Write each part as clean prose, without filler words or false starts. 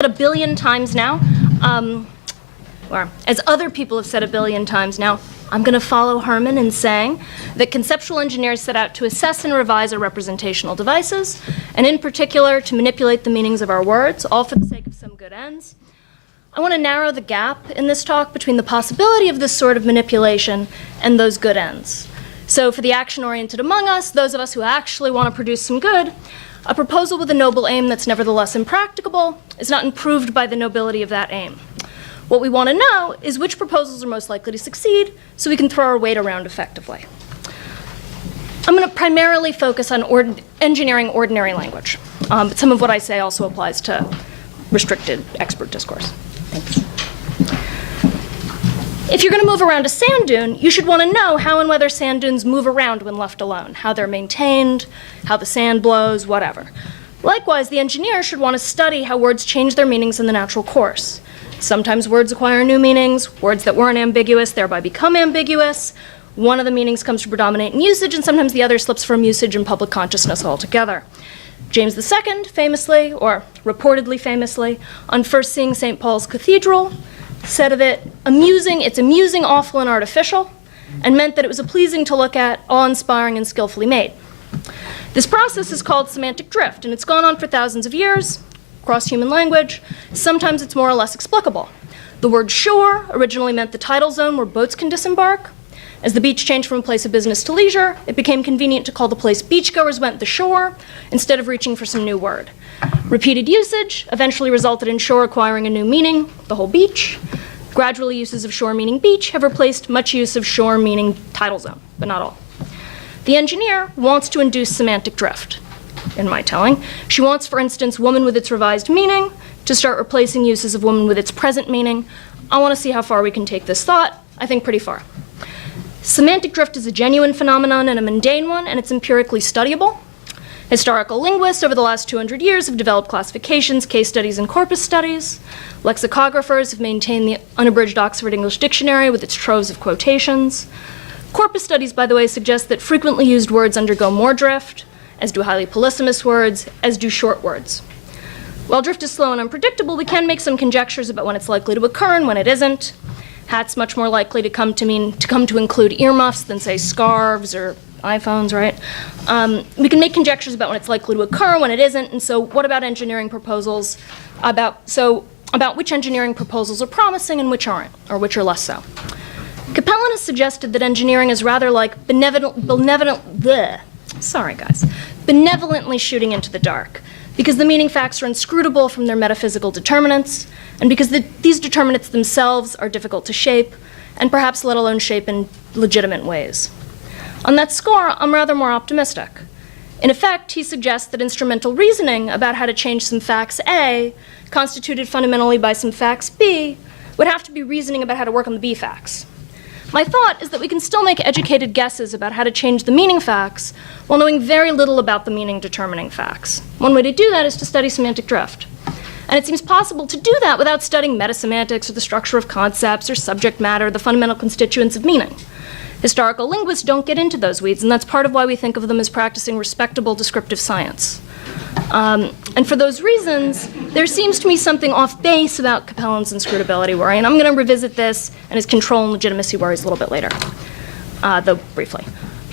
A billion times now, or as other people have said a billion times now, I'm going to follow Herman in saying that conceptual engineers set out to assess and revise our representational devices, and in particular to manipulate the meanings of our words, all for the sake of some good ends. I want to narrow the gap in this talk between the possibility of this sort of manipulation and those good ends. So for the action-oriented among us, those of us who actually want to produce some good, a proposal with a noble aim that's nevertheless impracticable is not improved by the nobility of that aim. What we want to know is which proposals are most likely to succeed so we can throw our weight around effectively. I'm going to primarily focus on engineering ordinary language, but some of what I say also applies to restricted expert discourse. Thanks. If you're going to move around a sand dune, you should want to know how and whether sand dunes move around when left alone, how they're maintained, how the sand blows, whatever. Likewise, the engineer should want to study how words change their meanings in the natural course. Sometimes words acquire new meanings, words that weren't ambiguous thereby become ambiguous. One of the meanings comes to predominate in usage, and sometimes the other slips from usage in public consciousness altogether. James II famously, or reportedly famously, on first seeing St. Paul's Cathedral, said of it, it's amusing, awful, and artificial, and meant that it was pleasing to look at, awe-inspiring, and skillfully made. This process is called semantic drift, and it's gone on for thousands of years across human language. Sometimes it's more or less explicable. The word shore originally meant the tidal zone where boats can disembark. As the beach changed from a place of business to leisure, it became convenient to call the place beachgoers went the shore instead of reaching for some new word. Repeated usage eventually resulted in shore acquiring a new meaning, the whole beach. Gradually, uses of shore meaning beach have replaced much use of shore meaning tidal zone, but not all. The engineer wants to induce semantic drift, in my telling. She wants, for instance, woman with its revised meaning to start replacing uses of woman with its present meaning. I want to see how far we can take this thought. I think pretty far. Semantic drift is a genuine phenomenon and a mundane one, and it's empirically studyable. Historical linguists over the last 200 years have developed classifications, case studies, and corpus studies. Lexicographers have maintained the unabridged Oxford English Dictionary with its troves of quotations. Corpus studies, by the way, suggest that frequently used words undergo more drift, as do highly polysemous words, as do short words. While drift is slow and unpredictable, we can make some conjectures about when it's likely to occur and when it isn't. Hat's much more likely to come to include earmuffs than, say, scarves or iPhones, right? We can make conjectures about when it's likely to occur, when it isn't, and so what about engineering proposals? About which engineering proposals are promising and which aren't, or which are less so. Capellan has suggested that engineering is rather like benevolently shooting into the dark, because the meaning facts are inscrutable from their metaphysical determinants, and because these determinants themselves are difficult to shape, and perhaps let alone shape in legitimate ways. On that score, I'm rather more optimistic. In effect, he suggests that instrumental reasoning about how to change some facts A, constituted fundamentally by some facts B, would have to be reasoning about how to work on the B facts. My thought is that we can still make educated guesses about how to change the meaning facts while knowing very little about the meaning determining facts. One way to do that is to study semantic drift. And it seems possible to do that without studying metasemantics or the structure of concepts or subject matter, the fundamental constituents of meaning. Historical linguists don't get into those weeds, and that's part of why we think of them as practicing respectable descriptive science. And for those reasons, there seems to me something off base about Capellan's inscrutability worry, and I'm going to revisit this and his control and legitimacy worries a little bit later, though briefly.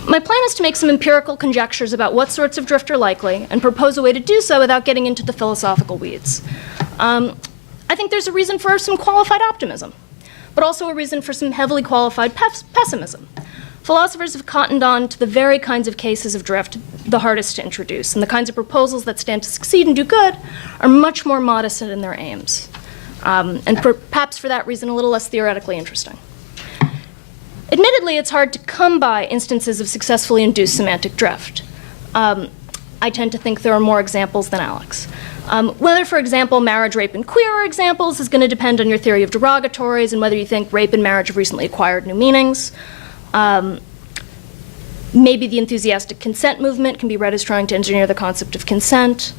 My plan is to make some empirical conjectures about what sorts of drift are likely and propose a way to do so without getting into the philosophical weeds. I think there's a reason for some qualified optimism, but also a reason for some heavily qualified pessimism. Philosophers have cottoned on to the very kinds of cases of drift the hardest to introduce, and the kinds of proposals that stand to succeed and do good are much more modest in their aims, and perhaps for that reason a little less theoretically interesting. Admittedly, it's hard to come by instances of successfully induced semantic drift. I tend to think there are more examples than Alex. Whether, for example, marriage, rape, and queer are examples is going to depend on your theory of derogatories and whether you think rape and marriage have recently acquired new meanings. Maybe the enthusiastic consent movement can be read as trying to engineer the concept of consent.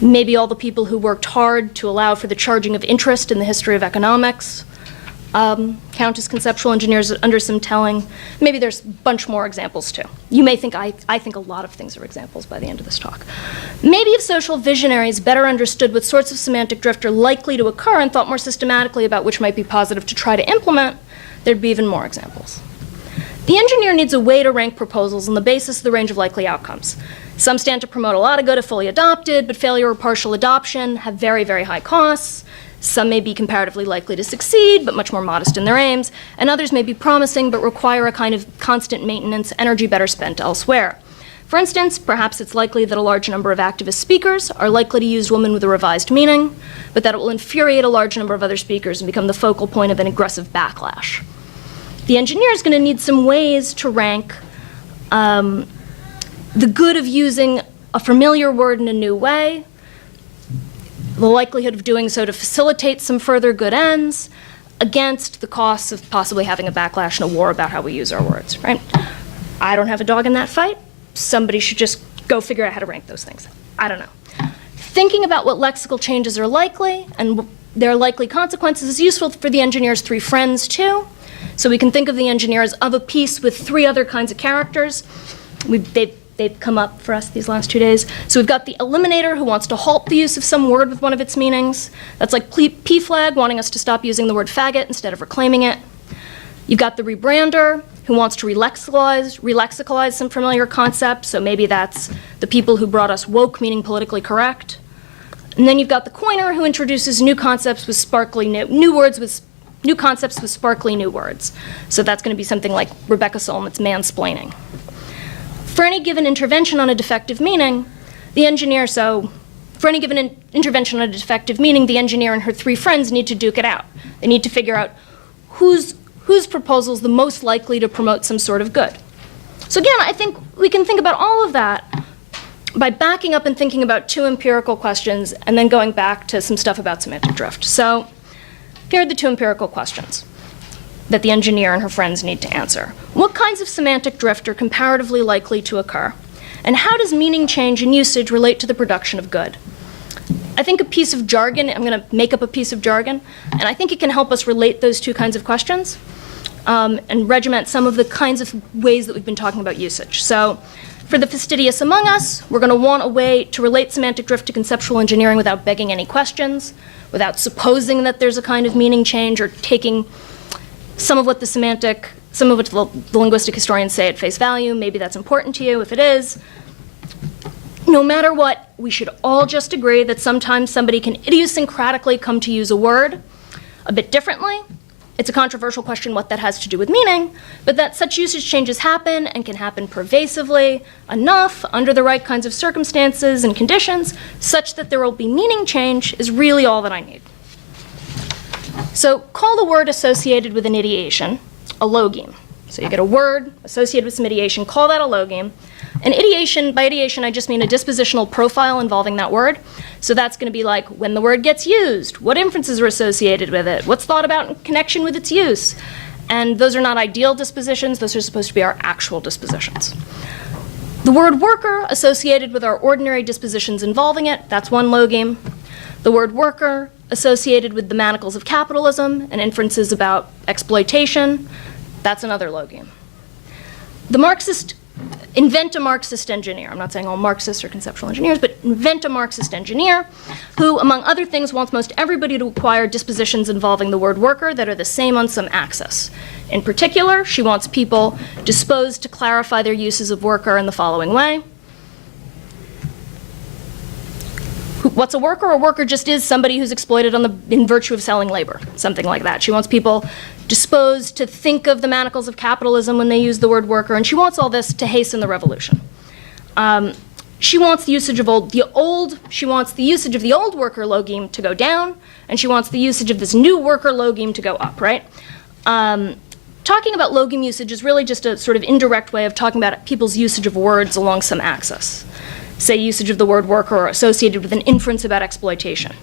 Maybe all the people who worked hard to allow for the charging of interest in the history of economics. count as conceptual engineers under some telling. Maybe there's a bunch more examples too. You may think I think a lot of things are examples by the end of this talk. Maybe if social visionaries better understood what sorts of semantic drift are likely to occur and thought more systematically about which might be positive to try to implement, there'd be even more examples. The engineer needs a way to rank proposals on the basis of the range of likely outcomes. Some stand to promote a lot of good if fully adopted, but failure or partial adoption have very, very high costs. Some may be comparatively likely to succeed, but much more modest in their aims, and others may be promising, but require a kind of constant maintenance, energy better spent elsewhere. For instance, perhaps it's likely that a large number of activist speakers are likely to use woman with a revised meaning, but that it will infuriate a large number of other speakers and become the focal point of an aggressive backlash. The engineer is going to need some ways to rank the good of using a familiar word in a new way, the likelihood of doing so to facilitate some further good ends, against the costs of possibly having a backlash and a war about how we use our words, right? I don't have a dog in that fight. Somebody should just go figure out how to rank those things. I don't know. Thinking about what lexical changes are likely and their likely consequences is useful for the engineer's three friends too. So we can think of the engineer as of a piece with three other kinds of characters. They've come up for us these last 2 days. So we've got the eliminator who wants to halt the use of some word with one of its meanings. That's like P-flag wanting us to stop using the word faggot instead of reclaiming it. You've got the rebrander who wants to relexicalize some familiar concepts. So maybe that's the people who brought us woke, meaning politically correct. And then you've got the coiner who introduces new concepts with sparkly new concepts with sparkly new words. So that's going to be something like Rebecca Solnit's mansplaining. For any given intervention on a defective meaning, the engineer and her three friends need to duke it out. They need to figure out whose proposal is the most likely to promote some sort of good. So again, I think we can think about all of that by backing up and thinking about two empirical questions and then going back to some stuff about semantic drift. So here are the two empirical questions that the engineer and her friends need to answer. What kinds of semantic drift are comparatively likely to occur? And how does meaning change in usage relate to the production of good? I think a piece of jargon, I'm going to make up a piece of jargon, and I think it can help us relate those two kinds of questions and regiment some of the kinds of ways that we've been talking about usage. So for the fastidious among us, we're going to want a way to relate semantic drift to conceptual engineering without begging any questions, without supposing that there's a kind of meaning change or taking some of what the linguistic historians say at face value. Maybe that's important to you. If it is, no matter what, we should all just agree that sometimes somebody can idiosyncratically come to use a word a bit differently. It's a controversial question what that has to do with meaning, but that such usage changes happen and can happen pervasively enough under the right kinds of circumstances and conditions such that there will be meaning change is really all that I need. So call the word associated with an ideation a logeme. So you get a word associated with some ideation, call that a logeme. An ideation, by ideation I just mean a dispositional profile involving that word. So that's going to be like when the word gets used, what inferences are associated with it, what's thought about in connection with its use. And those are not ideal dispositions, those are supposed to be our actual dispositions. The word worker associated with our ordinary dispositions involving it, that's one logeme. The word worker associated with the manacles of capitalism and inferences about exploitation, that's another logeme. Invent a Marxist engineer. I'm not saying all Marxists are conceptual engineers, but invent a Marxist engineer who, among other things, wants most everybody to acquire dispositions involving the word worker that are the same on some axis. In particular, she wants people disposed to clarify their uses of worker in the following way. What's a worker? A worker just is somebody who's exploited in virtue of selling labor, something like that. She wants people disposed to think of the manacles of capitalism when they use the word worker, and she wants all this to hasten the revolution. She wants the usage of the old worker logeme to go down, and she wants the usage of this new worker logeme to go up, right? Talking about logeme usage is really just a sort of indirect way of talking about people's usage of words along some axis. Say usage of the word worker or associated with an inference about exploitation.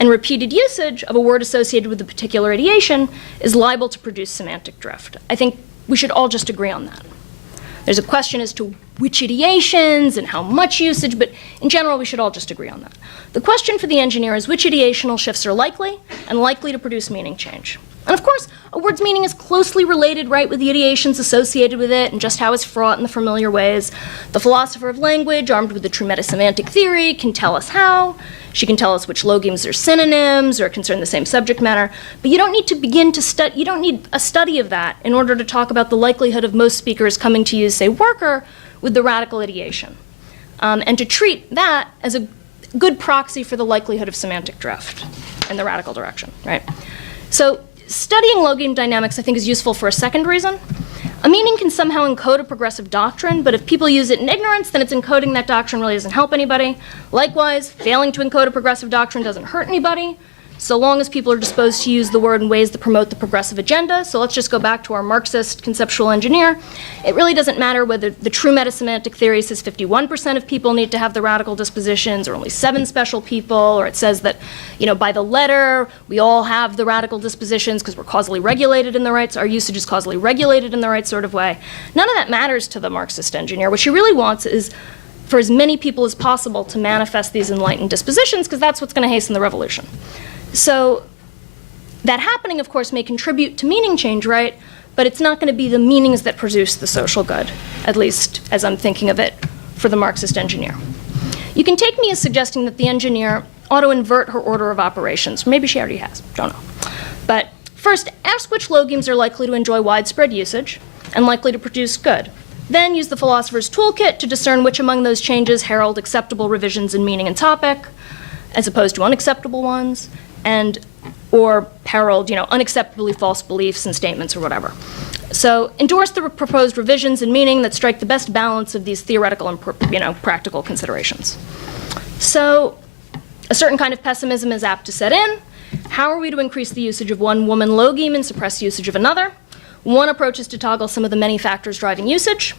And repeated usage of a word associated with a particular ideation is liable to produce semantic drift. I think we should all just agree on that. There's a question as to which ideations and how much usage, but in general, we should all just agree on that. The question for the engineer is which ideational shifts are likely and likely to produce meaning change. And of course, a word's meaning is closely related, right, with the ideations associated with it and just how it's fraught in the familiar ways. The philosopher of language, armed with the true metasemantic theory, can tell us how. She can tell us which logemes are synonyms or concern the same subject matter. But you don't need to begin to study, you don't need a study of that in order to talk about the likelihood of most speakers coming to use, say, worker with the radical ideation. And to treat that as a good proxy for the likelihood of semantic drift in the radical direction, right? So studying logeme dynamics, I think, is useful for a second reason. A meaning can somehow encode a progressive doctrine, but if people use it in ignorance, then its encoding that doctrine really doesn't help anybody. Likewise, failing to encode a progressive doctrine doesn't hurt anybody, so long as people are disposed to use the word in ways that promote the progressive agenda. So let's just go back to our Marxist conceptual engineer. It really doesn't matter whether the true metasemantic theory says 51% of people need to have the radical dispositions, or only 7 special people, or it says that, you know, by the letter, we all have the radical dispositions because we're causally regulated in the right, our usage is causally regulated in the right sort of way. None of that matters to the Marxist engineer. What she really wants is for as many people as possible to manifest these enlightened dispositions, because that's what's going to hasten the revolution. So that happening, of course, may contribute to meaning change, right? But it's not going to be the meanings that produce the social good, at least as I'm thinking of it for the Marxist engineer. You can take me as suggesting that the engineer ought to invert her order of operations. Maybe she already has, don't know. But first, ask which logemes are likely to enjoy widespread usage and likely to produce good. Then use the philosopher's toolkit to discern which among those changes herald acceptable revisions in meaning and topic, as opposed to unacceptable ones, and or herald, you know, unacceptably false beliefs and statements or whatever. So endorse the proposed revisions in meaning that strike the best balance of these theoretical and, you know, practical considerations. So a certain kind of pessimism is apt to set in. How are we to increase the usage of one woman logeme and suppress usage of another? One approach is to toggle some of the many factors driving usage,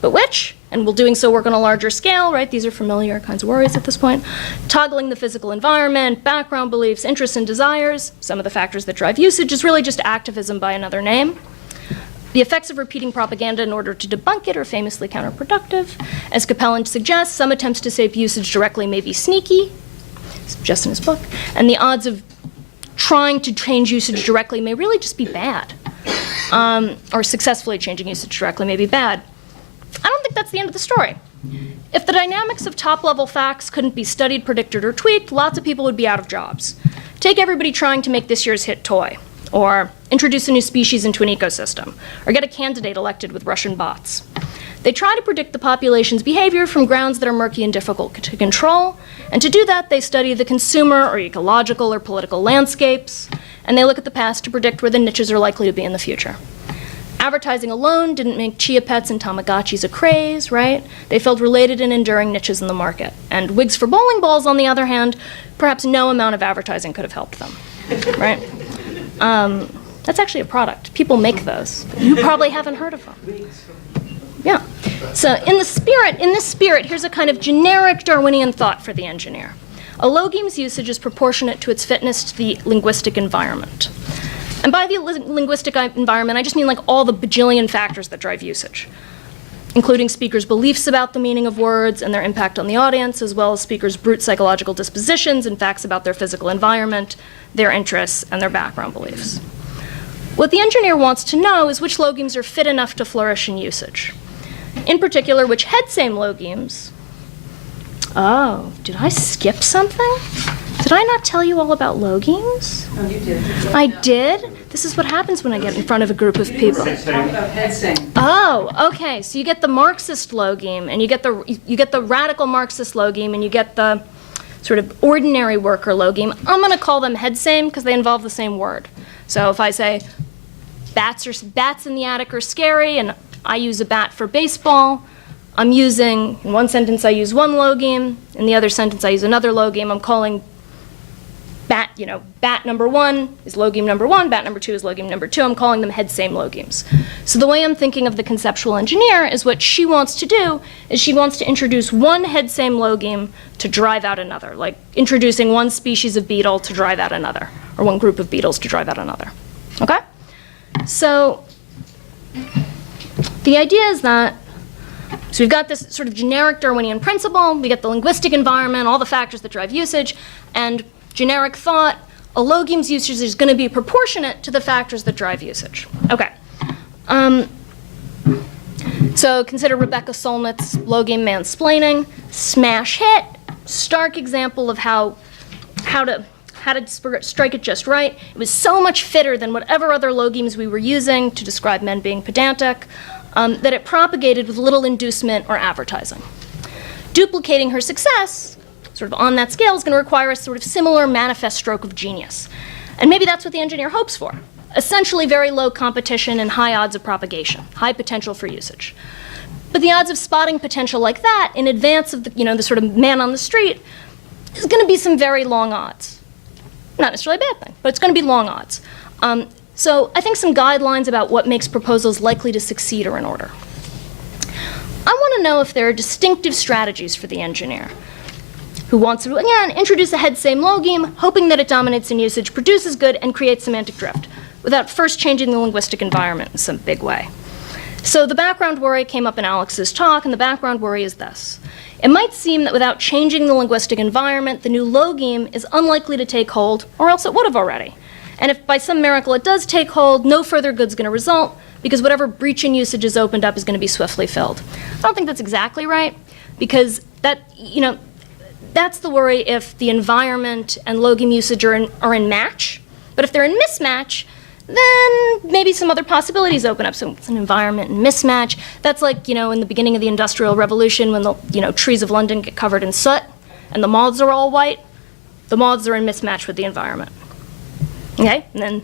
but which? And will doing so work on a larger scale, right? These are familiar kinds of worries at this point. Toggling the physical environment, background beliefs, interests, and desires, some of the factors that drive usage, is really just activism by another name. The effects of repeating propaganda in order to debunk it are famously counterproductive. As Capellan suggests, some attempts to save usage directly may be sneaky, suggests in his book, and the odds of trying to change usage directly may really just be bad. Or successfully changing usage directly may be bad. I don't think that's the end of the story. If the dynamics of top-level facts couldn't be studied, predicted, or tweaked, lots of people would be out of jobs. Take everybody trying to make this year's hit toy, or introduce a new species into an ecosystem, or get a candidate elected with Russian bots. They try to predict the population's behavior from grounds that are murky and difficult to control, and to do that, they study the consumer or ecological or political landscapes, and they look at the past to predict where the niches are likely to be in the future. Advertising alone didn't make Chia Pets and Tamagotchis a craze, right? They filled related and enduring niches in the market. And wigs for bowling balls, on the other hand, perhaps no amount of advertising could have helped them, right? That's actually a product. People make those. You probably haven't heard of them. Yeah. So in this spirit, here's a kind of generic Darwinian thought for the engineer. A logeme's usage is proportionate to its fitness to the linguistic environment. And by the linguistic environment, I just mean like all the bajillion factors that drive usage, including speakers' beliefs about the meaning of words and their impact on the audience, as well as speakers' brute psychological dispositions and facts about their physical environment, their interests, and their background beliefs. What the engineer wants to know is which logemes are fit enough to flourish in usage. In particular, which head-same logemes. Oh, did I skip something? Did I not tell you all about logemes? Oh, you did. I did? This is what happens when I get in front of a group of people. Oh, okay. So you get the Marxist logeme, and you get the radical Marxist logeme, and you get the sort of ordinary worker logeme. I'm going to call them head-same because they involve the same word. So if I say bats in the attic are scary, and I use a bat for baseball, I'm using, in one sentence I use one logeme, in the other sentence I use another logeme. I'm calling bat, bat number 1 is logeme number 1, bat number 2 is logeme number 2. I'm calling them head-same logemes. So the way I'm thinking of the conceptual engineer is what she wants to do is she wants to introduce one head-same logeme to drive out another, like introducing one species of beetle to drive out another, or one group of beetles to drive out another. Okay? So the idea is that, so we've got this sort of generic Darwinian principle, we get the linguistic environment, all the factors that drive usage, and generic thought, a logeme's usage is going to be proportionate to the factors that drive usage. Okay. So consider Rebecca Solnit's logeme mansplaining, smash hit, stark example of how to strike it just right. It was so much fitter than whatever other logemes we were using to describe men being pedantic that it propagated with little inducement or advertising. Duplicating her success, sort of on that scale, is going to require a sort of similar manifest stroke of genius. And maybe that's what the engineer hopes for. Essentially very low competition and high odds of propagation, high potential for usage. But the odds of spotting potential like that in advance of the sort of man on the street is going to be some very long odds. Not necessarily a bad thing, but it's going to be long odds. So I think some guidelines about what makes proposals likely to succeed are in order. I want to know if there are distinctive strategies for the engineer who wants to, again, introduce a head-same logeme, hoping that it dominates in usage, produces good, and creates semantic drift, without first changing the linguistic environment in some big way. So the background worry came up in Alex's talk, and the background worry is this. It might seem that without changing the linguistic environment, the new logeme is unlikely to take hold, or else it would have already. And if by some miracle it does take hold, no further good's going to result, because whatever breach in usage is opened up is going to be swiftly filled. I don't think that's exactly right, because that's the worry if the environment and logeme usage are in match. But if they're in mismatch, then maybe some other possibilities open up. So it's an environment and mismatch. That's like, in the beginning of the Industrial Revolution when the, trees of London get covered in soot and the moths are all white. The moths are in mismatch with the environment. Okay? And then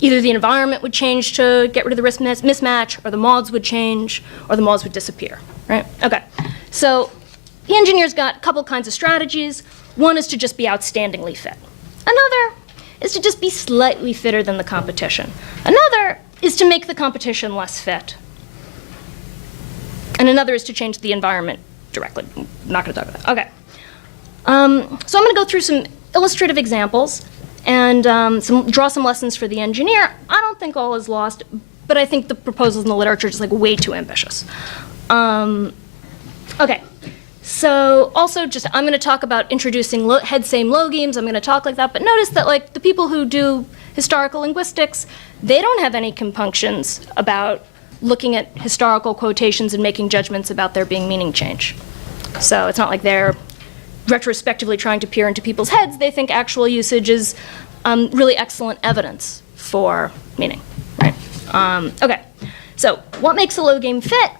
either the environment would change to get rid of the mismatch, or the moths would change, or the moths would disappear, right? Okay. So the engineer's got a couple kinds of strategies. One is to just be outstandingly fit. Another is to just be slightly fitter than the competition. Another is to make the competition less fit. And another is to change the environment directly. I'm not going to talk about that. Okay. So I'm going to go through some illustrative examples and draw some lessons for the engineer. I don't think all is lost, but I think the proposals in the literature are just like way too ambitious. Okay. So also I'm going to talk about introducing head-same logemes. I'm going to talk like that. But notice that the people who do historical linguistics, they don't have any compunctions about looking at historical quotations and making judgments about there being meaning change. So it's not like they're retrospectively trying to peer into people's heads. They think actual usage is really excellent evidence for meaning, right? Okay. So what makes a logeme fit?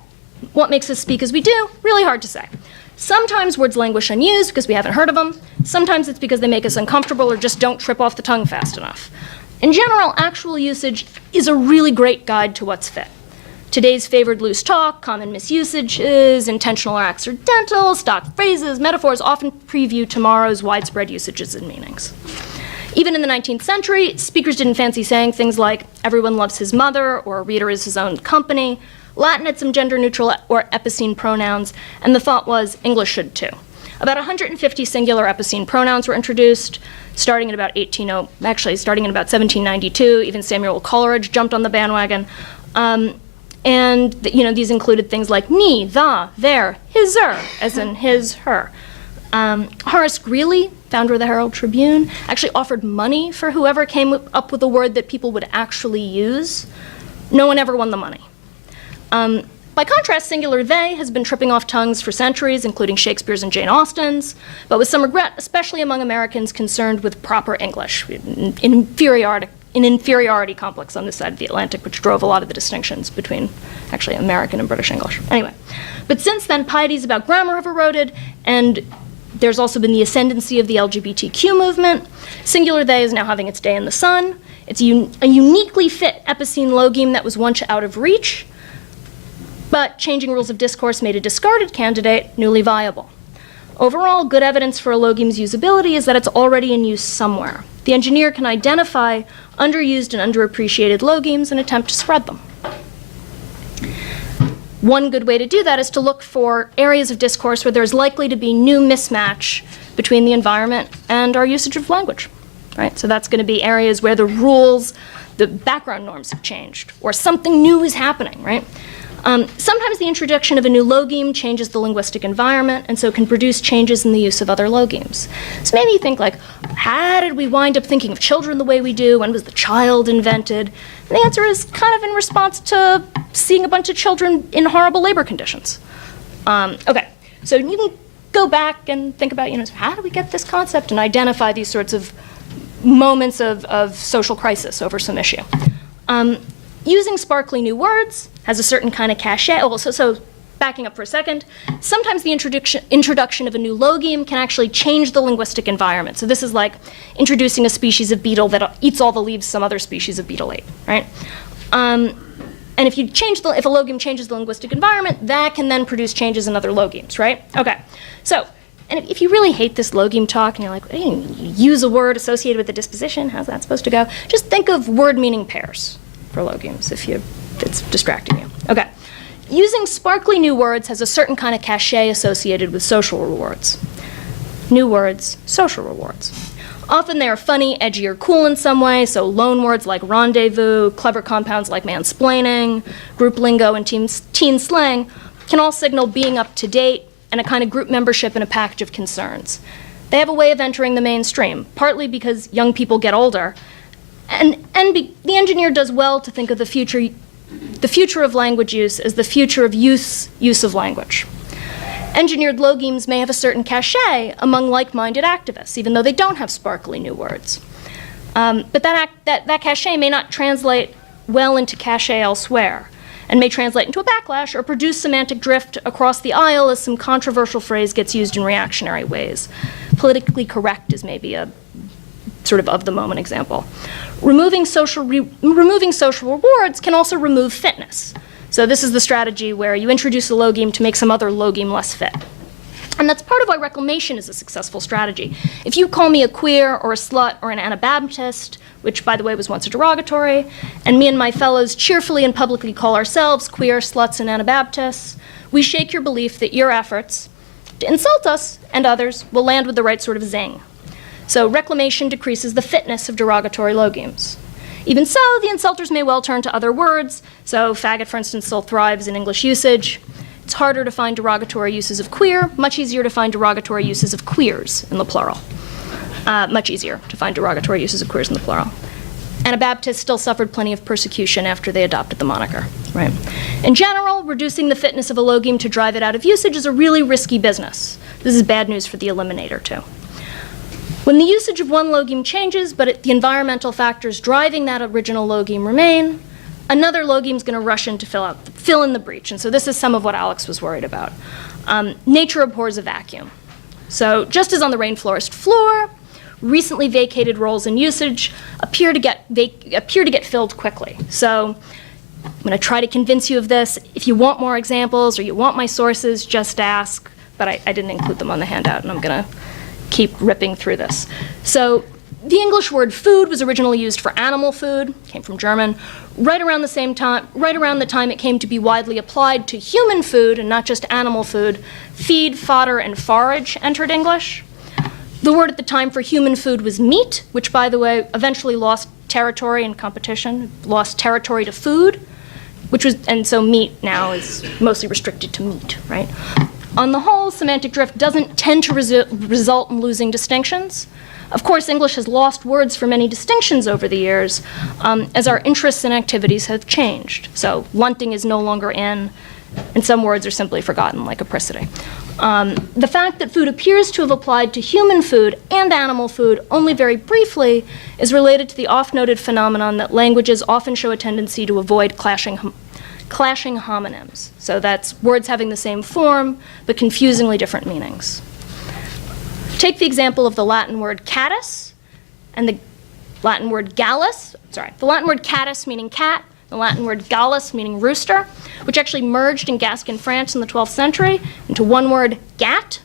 What makes us speak as we do? Really hard to say. Sometimes words languish unused because we haven't heard of them. Sometimes it's because they make us uncomfortable or just don't trip off the tongue fast enough. In general, actual usage is a really great guide to what's fit. Today's favored loose talk, common misusages, intentional or accidental, stock phrases, metaphors often preview tomorrow's widespread usages and meanings. Even in the 19th century, speakers didn't fancy saying things like, everyone loves his mother, or a reader is his own company. Latin had some gender-neutral or epicene pronouns, and the thought was English should too. About 150 singular epicene pronouns were introduced, starting in about 1792. Even Samuel Coleridge jumped on the bandwagon. And these included things like me, the, their, his, her, as in his, her. Horace Greeley, founder of the Herald Tribune, actually offered money for whoever came up with a word that people would actually use. No one ever won the money. By contrast, singular they has been tripping off tongues for centuries, including Shakespeare's and Jane Austen's, but with some regret, especially among Americans concerned with proper English, an inferiority complex on this side of the Atlantic, which drove a lot of the distinctions between actually American and British English. Anyway, but since then, pieties about grammar have eroded, and there's also been the ascendancy of the LGBTQ movement. Singular they is now having its day in the sun. It's a uniquely fit epicene logeme that was once out of reach, but changing rules of discourse made a discarded candidate newly viable. Overall, good evidence for a logeme's usability is that it's already in use somewhere. The engineer can identify underused and underappreciated logemes and attempt to spread them. One good way to do that is to look for areas of discourse where there's likely to be new mismatch between the environment and our usage of language, right? So that's going to be areas where the rules, the background norms have changed, or something new is happening, right? Sometimes the introduction of a new logeme changes the linguistic environment and so can produce changes in the use of other logemes. So maybe you think like, how did we wind up thinking of children the way we do? When was the child invented? And the answer is kind of in response to seeing a bunch of children in horrible labor conditions. Okay, so you can go back and think about, how do we get this concept and identify these sorts of moments of social crisis over some issue. Using sparkly new words has a certain kind of cachet. Oh, so backing up for a second, sometimes the introduction of a new logeme can actually change the linguistic environment. So this is like introducing a species of beetle that eats all the leaves some other species of beetle ate, right? And if a logeme changes the linguistic environment, that can then produce changes in other logemes, right? Okay, so, and if you really hate this logeme talk and you're like, hey, use a word associated with the disposition, how's that supposed to go? Just think of word meaning pairs for logemes if it's distracting you. Okay. Using sparkly new words has a certain kind of cachet associated with social rewards. New words, social rewards. Often they are funny, edgy, or cool in some way, so loan words like rendezvous, clever compounds like mansplaining, group lingo, and teen slang can all signal being up to date and a kind of group membership in a package of concerns. They have a way of entering the mainstream, partly because young people get older, and the engineer does well to think of the future of language use as the future of use of language. Engineered logemes may have a certain cachet among like-minded activists, even though they don't have sparkly new words. But that cachet may not translate well into cachet elsewhere, and may translate into a backlash or produce semantic drift across the aisle as some controversial phrase gets used in reactionary ways. Politically correct is maybe a sort of the moment example. Removing social rewards can also remove fitness. So this is the strategy where you introduce a logeme to make some other logeme less fit. And that's part of why reclamation is a successful strategy. If you call me a queer or a slut or an Anabaptist, which by the way was once a derogatory, and me and my fellows cheerfully and publicly call ourselves queer, sluts, and Anabaptists, we shake your belief that your efforts to insult us and others will land with the right sort of zing. So reclamation decreases the fitness of derogatory logemes. Even so, the insulters may well turn to other words. So faggot, for instance, still thrives in English usage. It's harder to find derogatory uses of queer, much easier to find derogatory uses of queers in the plural. Much easier to find derogatory uses of queers in the plural. Anabaptists still suffered plenty of persecution after they adopted the moniker, right? In general, reducing the fitness of a logeme to drive it out of usage is a really risky business. This is bad news for the eliminator, too. When the usage of one logeme changes, but the environmental factors driving that original logeme remain, another logeme is going to rush in to fill in the breach. And so this is some of what Alex was worried about. Nature abhors a vacuum. So just as on the rainforest floor, recently vacated roles in usage appear to get filled quickly. So I'm going to try to convince you of this. If you want more examples or you want my sources, just ask. But I didn't include them on the handout, and I'm going to keep ripping through this. So the English word food was originally used for animal food, came from German, right around the time it came to be widely applied to human food and not just animal food. Feed, fodder, and forage entered English. The word at the time for human food was meat, which, by the way, eventually lost territory in competition, lost territory to food, and so meat now is mostly restricted to meat, right? On the whole, semantic drift doesn't tend to result in losing distinctions. Of course, English has lost words for many distinctions over the years as our interests and activities have changed. So lunting is no longer in, and some words are simply forgotten, like apricity. The fact that food appears to have applied to human food and animal food only very briefly is related to the oft-noted phenomenon that languages often show a tendency to avoid clashing homonyms. So that's words having the same form, but confusingly different meanings. Take the example of the Latin word catus and the Latin word gallus. The Latin word catus meaning cat, the Latin word gallus meaning rooster, which actually merged in Gascon France in the 12th century into one word gat.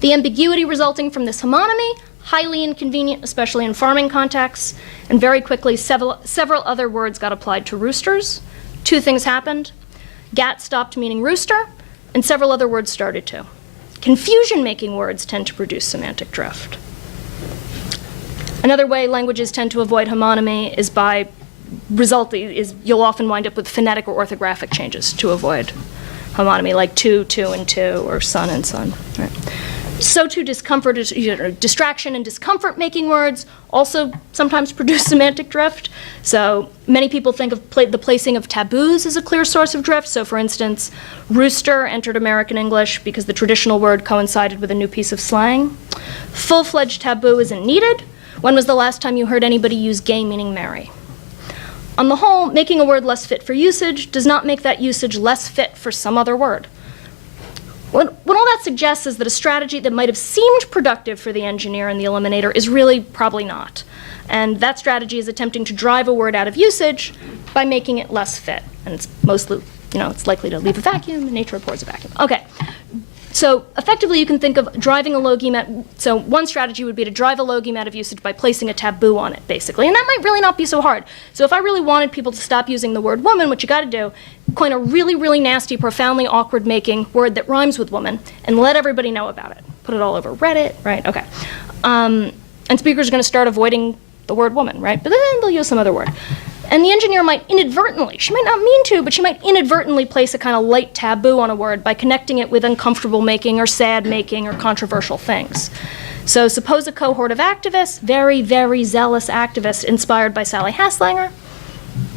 The ambiguity resulting from this homonymy, highly inconvenient, especially in farming contexts, and very quickly several other words got applied to roosters. Two things happened. Gat stopped meaning rooster, and several other words started to. Confusion-making words tend to produce semantic drift. Another way languages tend to avoid homonymy is by result is you'll often wind up with phonetic or orthographic changes to avoid homonymy, like two and two, or son and son. Right? So too, discomfort, distraction and discomfort making words also sometimes produce semantic drift. So many people think of the placing of taboos as a clear source of drift. So for instance, rooster entered American English because the traditional word coincided with a new piece of slang. Full-fledged taboo isn't needed. When was the last time you heard anybody use gay meaning marry? On the whole, making a word less fit for usage does not make that usage less fit for some other word. What all that suggests is that a strategy that might have seemed productive for the engineer and the eliminator is really probably not. And that strategy is attempting to drive a word out of usage by making it less fit. And it's mostly, it's likely to leave a vacuum, and nature abhors a vacuum. Okay. So effectively, you can think of driving a logeme so one strategy would be to drive a logeme out of usage by placing a taboo on it, basically. And that might really not be so hard. So if I really wanted people to stop using the word woman, what you got to do, coin a really, really nasty, profoundly awkward-making word that rhymes with woman, and let everybody know about it. Put it all over Reddit, right? Okay. And speakers are going to start avoiding the word woman, right? But then they'll use some other word. And the engineer might inadvertently, she might not mean to, but she might inadvertently place a kind of light taboo on a word by connecting it with uncomfortable making or sad making or controversial things. So suppose a cohort of activists, very, very zealous activists inspired by Sally Haslanger,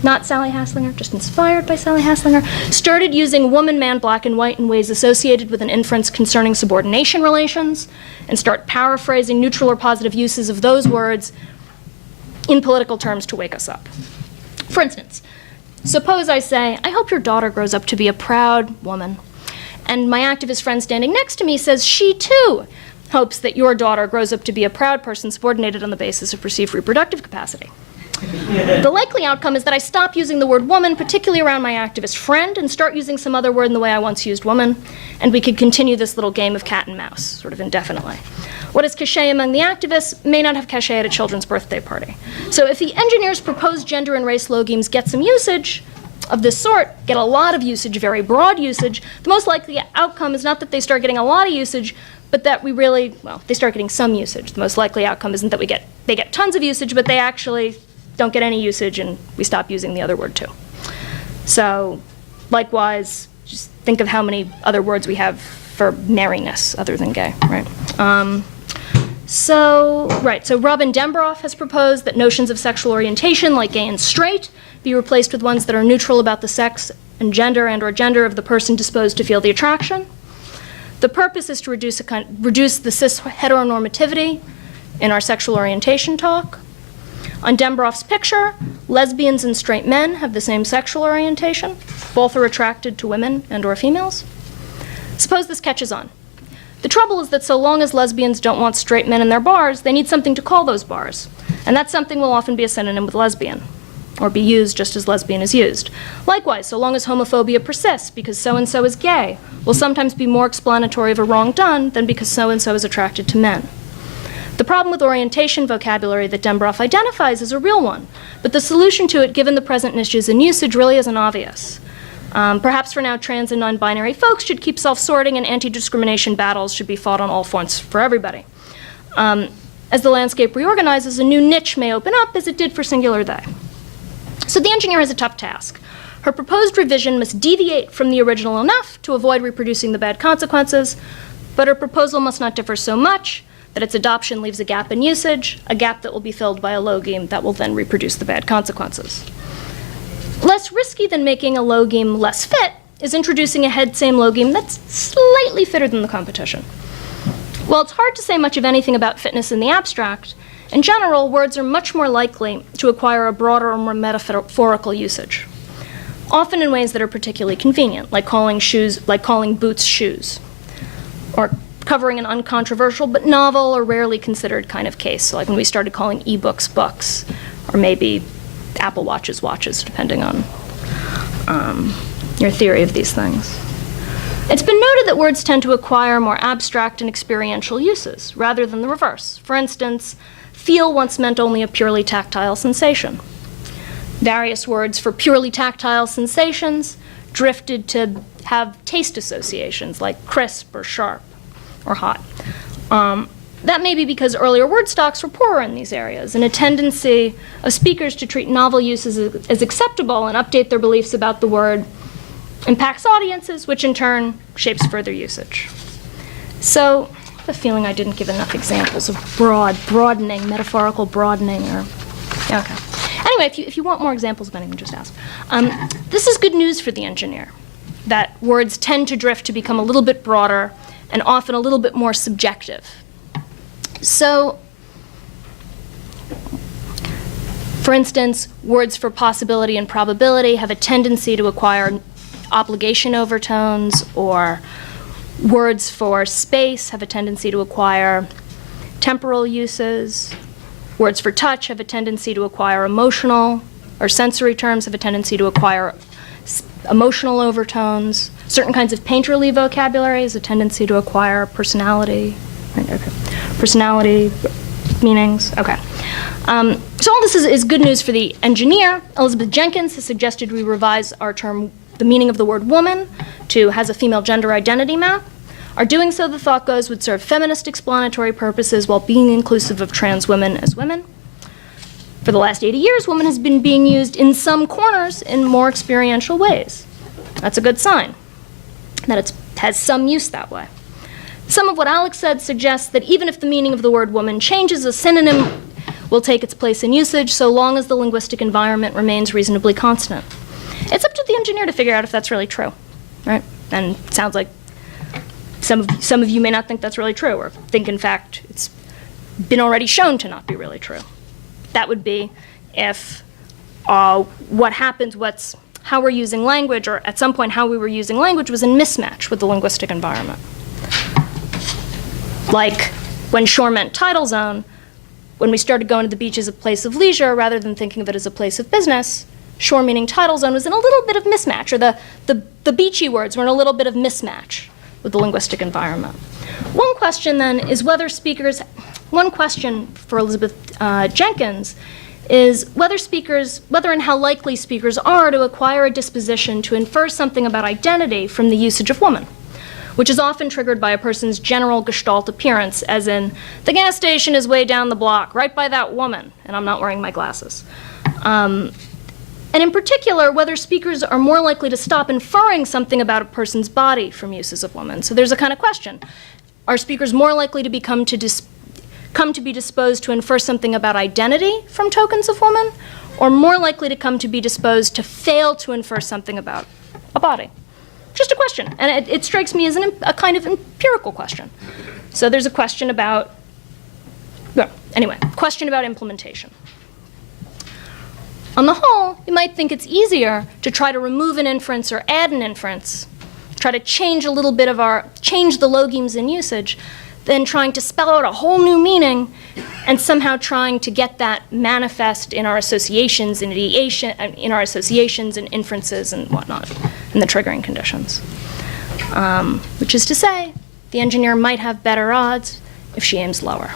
not Sally Haslanger, just inspired by Sally Haslanger, started using woman, man, black, and white in ways associated with an inference concerning subordination relations, and start paraphrasing neutral or positive uses of those words in political terms to wake us up. For instance, suppose I say, I hope your daughter grows up to be a proud woman. And my activist friend standing next to me says she too hopes that your daughter grows up to be a proud person subordinated on the basis of perceived reproductive capacity. The likely outcome is that I stop using the word woman, particularly around my activist friend, and start using some other word in the way I once used woman, and we could continue this little game of cat and mouse, sort of indefinitely. What is cachet among the activists may not have cachet at a children's birthday party. So if the engineer's proposed gender and race logemes get some usage of this sort, get a lot of usage, very broad usage, the most likely outcome is not that they start getting a lot of usage, but that they start getting some usage. The most likely outcome isn't that they get tons of usage, but they actually don't get any usage and we stop using the other word too. So likewise, just think of how many other words we have for merriness other than gay, right? So Robin Dembroff has proposed that notions of sexual orientation, like gay and straight, be replaced with ones that are neutral about the sex and or gender of the person disposed to feel the attraction. The purpose is to reduce the cis heteronormativity in our sexual orientation talk. On Dembroff's picture, lesbians and straight men have the same sexual orientation. Both are attracted to women and or females. Suppose this catches on. The trouble is that so long as lesbians don't want straight men in their bars, they need something to call those bars. And that something will often be a synonym with lesbian, or be used just as lesbian is used. Likewise, so long as homophobia persists because so-and-so is gay, will sometimes be more explanatory of a wrong done than because so-and-so is attracted to men. The problem with orientation vocabulary that Dembroff identifies is a real one, but the solution to it, given the present niches in usage, really isn't obvious. Perhaps for now, trans and non-binary folks should keep self-sorting and anti-discrimination battles should be fought on all fronts for everybody. As the landscape reorganizes, a new niche may open up as it did for singular they. So the engineer has a tough task. Her proposed revision must deviate from the original enough to avoid reproducing the bad consequences, but her proposal must not differ so much that its adoption leaves a gap in usage, a gap that will be filled by a logeme that will then reproduce the bad consequences. Less risky than making a logeme less fit is introducing a head-same logeme that's slightly fitter than the competition. While it's hard to say much of anything about fitness in the abstract, in general, words are much more likely to acquire a broader or more metaphorical usage, often in ways that are particularly convenient, like calling boots shoes, or covering an uncontroversial but novel or rarely considered kind of case, so like when we started calling e-books books, or maybe Apple Watches watches, depending on your theory of these things. It's been noted that words tend to acquire more abstract and experiential uses, rather than the reverse. For instance, feel once meant only a purely tactile sensation. Various words for purely tactile sensations drifted to have taste associations, like crisp or sharp or hot. That may be because earlier word stocks were poorer in these areas, and a tendency of speakers to treat novel uses as acceptable and update their beliefs about the word impacts audiences, which in turn shapes further usage. So I have a feeling I didn't give enough examples of broadening, metaphorical broadening, or, okay. Anyway, if you want more examples of anything, just ask. This is good news for the engineer, that words tend to drift to become a little bit broader and often a little bit more subjective. So, for instance, words for possibility and probability have a tendency to acquire obligation overtones, or words for space have a tendency to acquire temporal uses. Words for touch have a tendency to acquire emotional, or sensory terms have a tendency to acquire emotional overtones. Certain kinds of painterly vocabulary has a tendency to acquire personality. Okay. Personality meanings. Okay. So all this is good news for the engineer. Elizabeth Jenkins has suggested we revise our term, the meaning of the word woman, to has a female gender identity map. Our doing so, the thought goes, would serve feminist explanatory purposes while being inclusive of trans women as women. For the last 80 years, woman has been being used in some corners in more experiential ways. That's a good sign, that it has some use that way. Some of what Alex said suggests that even if the meaning of the word woman changes, a synonym will take its place in usage so long as the linguistic environment remains reasonably constant. It's up to the engineer to figure out if that's really true, right? And it sounds like some of you may not think that's really true, or think, in fact, it's been already shown to not be really true. That would be if what happens, how we're using language, or at some point how we were using language was in mismatch with the linguistic environment. Like when shore meant tidal zone, when we started going to the beach as a place of leisure rather than thinking of it as a place of business, shore meaning tidal zone was in a little bit of mismatch, or the beachy words were in a little bit of mismatch with the linguistic environment. One question then is one question for Elizabeth Jenkins is whether and how likely speakers are to acquire a disposition to infer something about identity from the usage of woman, which is often triggered by a person's general gestalt appearance, as in, the gas station is way down the block, right by that woman, and I'm not wearing my glasses. And in particular, whether speakers are more likely to stop inferring something about a person's body from uses of woman. So there's a kind of question. Are speakers more likely to come to be disposed to infer something about identity from tokens of woman, or more likely to come to be disposed to fail to infer something about a body? Just a question, and it strikes me as a kind of empirical question. So there's a question about, question about implementation. On the whole, you might think it's easier to try to remove an inference or add an inference, try to change a little bit change the logemes in usage, than trying to spell out a whole new meaning and somehow trying to get that manifest in our associations, in our associations and inferences and whatnot, in the triggering conditions. Which is to say, the engineer might have better odds if she aims lower.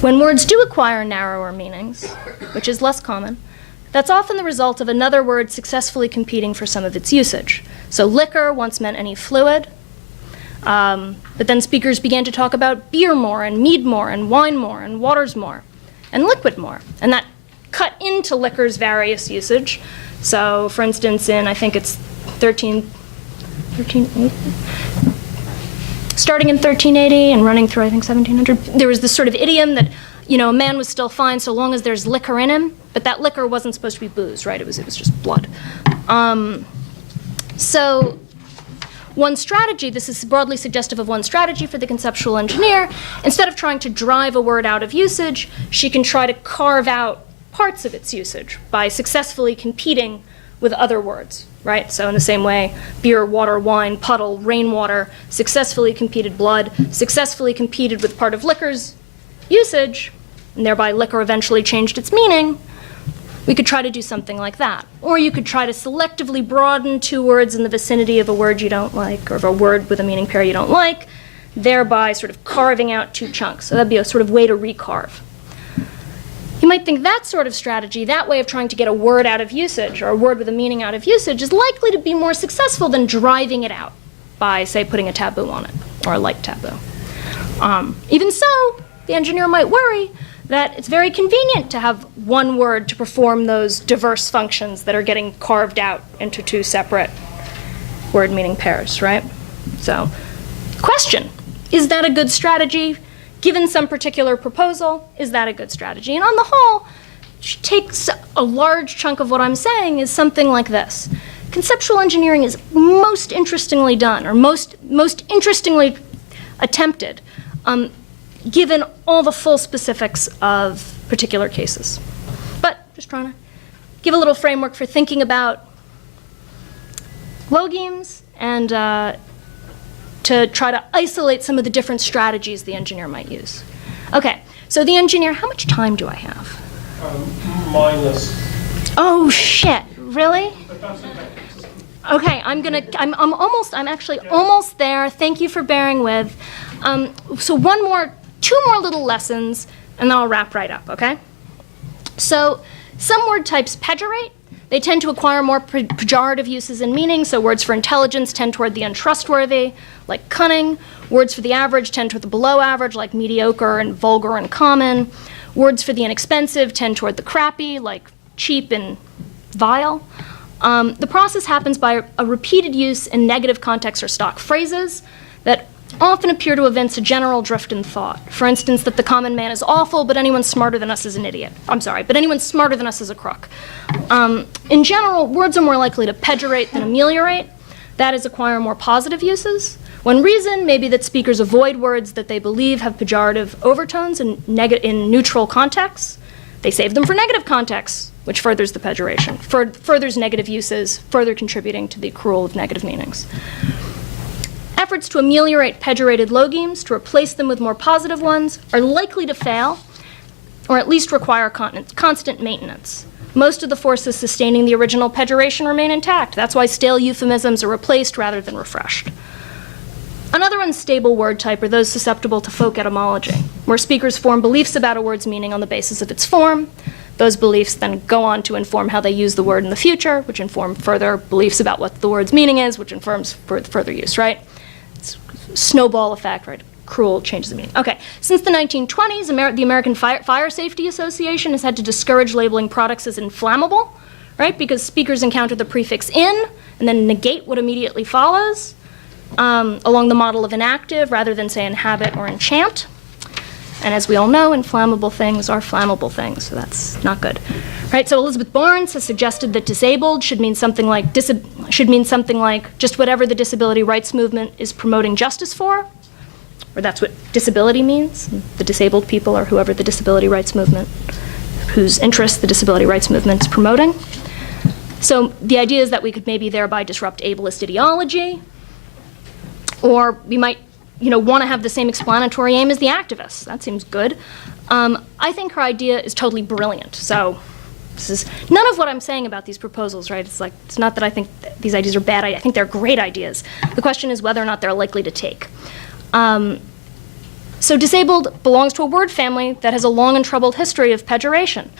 When words do acquire narrower meanings, which is less common, that's often the result of another word successfully competing for some of its usage. So liquor once meant any fluid, but then speakers began to talk about beer more, and mead more, and wine more, and waters more, and liquid more. And that cut into liquor's various usage. So for instance, in, I think it's 1380? Starting in 1380 and running through, I think, 1700, there was this sort of idiom that, a man was still fine so long as there's liquor in him, but that liquor wasn't supposed to be booze, right? It was just blood. So one strategy, this is broadly suggestive of one strategy for the conceptual engineer, instead of trying to drive a word out of usage, she can try to carve out parts of its usage by successfully competing with other words, right? So in the same way, beer, water, wine, puddle, rainwater, successfully competed blood, successfully competed with part of liquor's usage, and thereby liquor eventually changed its meaning. We could try to do something like that. Or you could try to selectively broaden two words in the vicinity of a word you don't like, or of a word with a meaning pair you don't like, thereby sort of carving out two chunks. So that'd be a sort of way to recarve. You might think that sort of strategy, that way of trying to get a word out of usage, or a word with a meaning out of usage, is likely to be more successful than driving it out, by, say, putting a taboo on it, or a light taboo. Even so, the engineer might worry that it's very convenient to have one word to perform those diverse functions that are getting carved out into two separate word meaning pairs, right? So, question, is that a good strategy? Given some particular proposal, is that a good strategy? And on the whole, takes a large chunk of what I'm saying is something like this. Conceptual engineering is most interestingly done, or most interestingly attempted, given all the full specifics of particular cases. But just trying to give a little framework for thinking about logemes and to try to isolate some of the different strategies the engineer might use. Okay, so the engineer, how much time do I have? Minus. Oh shit, really? Okay, I'm actually almost there. Thank you for bearing with. So two more little lessons, and then I'll wrap right up, okay? So some word types pejorate. They tend to acquire more pejorative uses and meanings, so words for intelligence tend toward the untrustworthy, like cunning. Words for the average tend toward the below average, like mediocre and vulgar and common. Words for the inexpensive tend toward the crappy, like cheap and vile. The process happens by a repeated use in negative context or stock phrases that often appear to evince a general drift in thought. For instance, that the common man is awful, but anyone smarter than us is an idiot. I'm sorry, but anyone smarter than us is a crook. In general, words are more likely to pejorate than ameliorate. That is, acquire more positive uses. One reason may be that speakers avoid words that they believe have pejorative overtones in neutral contexts. They save them for negative contexts, which furthers the pejoration, furthers negative uses, further contributing to the accrual of negative meanings. Efforts to ameliorate pejorated logemes, to replace them with more positive ones, are likely to fail, or at least require constant maintenance. Most of the forces sustaining the original pejoration remain intact. That's why stale euphemisms are replaced rather than refreshed. Another unstable word type are those susceptible to folk etymology, where speakers form beliefs about a word's meaning on the basis of its form. Those beliefs then go on to inform how they use the word in the future, which inform further beliefs about what the word's meaning is, which informs further use, right? It's a snowball effect, right? Cruel changes the meaning. Okay, since the 1920s, the American Fire Safety Association has had to discourage labeling products as inflammable, right? Because speakers encounter the prefix in and then negate what immediately follows along the model of inactive rather than, say, inhabit or enchant. And as we all know, inflammable things are flammable things, so that's not good. Right, so Elizabeth Barnes has suggested that disabled should mean something like just whatever the disability rights movement is promoting justice for, or that's what disability means. The disabled people are whoever the disability rights movement, whose interests the disability rights movement is promoting. So the idea is that we could maybe thereby disrupt ableist ideology, or we might want to have the same explanatory aim as the activists. That seems good. I think her idea is totally brilliant. So this is none of what I'm saying about these proposals, right? It's not that I think these ideas are bad. I think they're great ideas. The question is whether or not they're likely to take. So disabled belongs to a word family that has a long and troubled history of pejoration.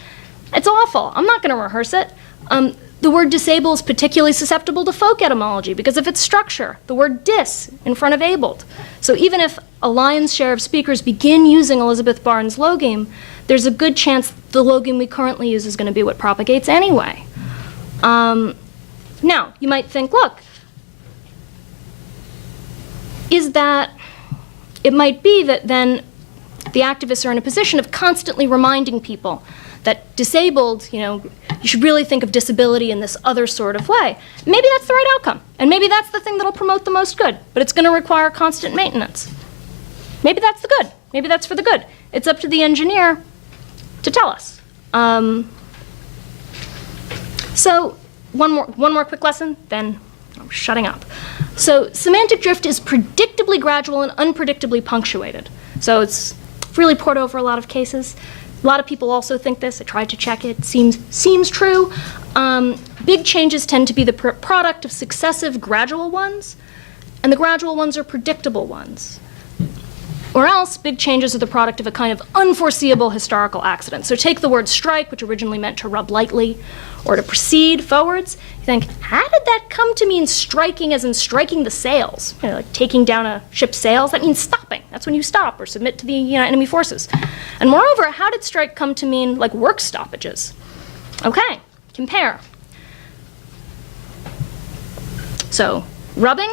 It's awful. I'm not going to rehearse it. The word disable is particularly susceptible to folk etymology because of its structure, the word dis in front of abled. So even if a lion's share of speakers begin using Elizabeth Barnes' logeme, there's a good chance the logeme we currently use is going to be what propagates anyway. Now, you might think, look, it might be that then the activists are in a position of constantly reminding people that disabled, you should really think of disability in this other sort of way. Maybe that's the right outcome, and maybe that's the thing that'll promote the most good, but it's going to require constant maintenance. Maybe that's the good. Maybe that's for the good. It's up to the engineer to tell us. So one more quick lesson, then I'm shutting up. So semantic drift is predictably gradual and unpredictably punctuated. So it's really poured over a lot of cases. A lot of people also think this. I tried to check it. Seems true. Big changes tend to be the product of successive gradual ones, and the gradual ones are predictable ones. Or else, big changes are the product of a kind of unforeseeable historical accident. So take the word strike, which originally meant to rub lightly, or to proceed forwards. You think, how did that come to mean striking as in striking the sails? You know, like taking down a ship's sails, that means stopping. That's when you stop or submit to the enemy forces. And moreover, how did strike come to mean like work stoppages? Okay, compare. So rubbing,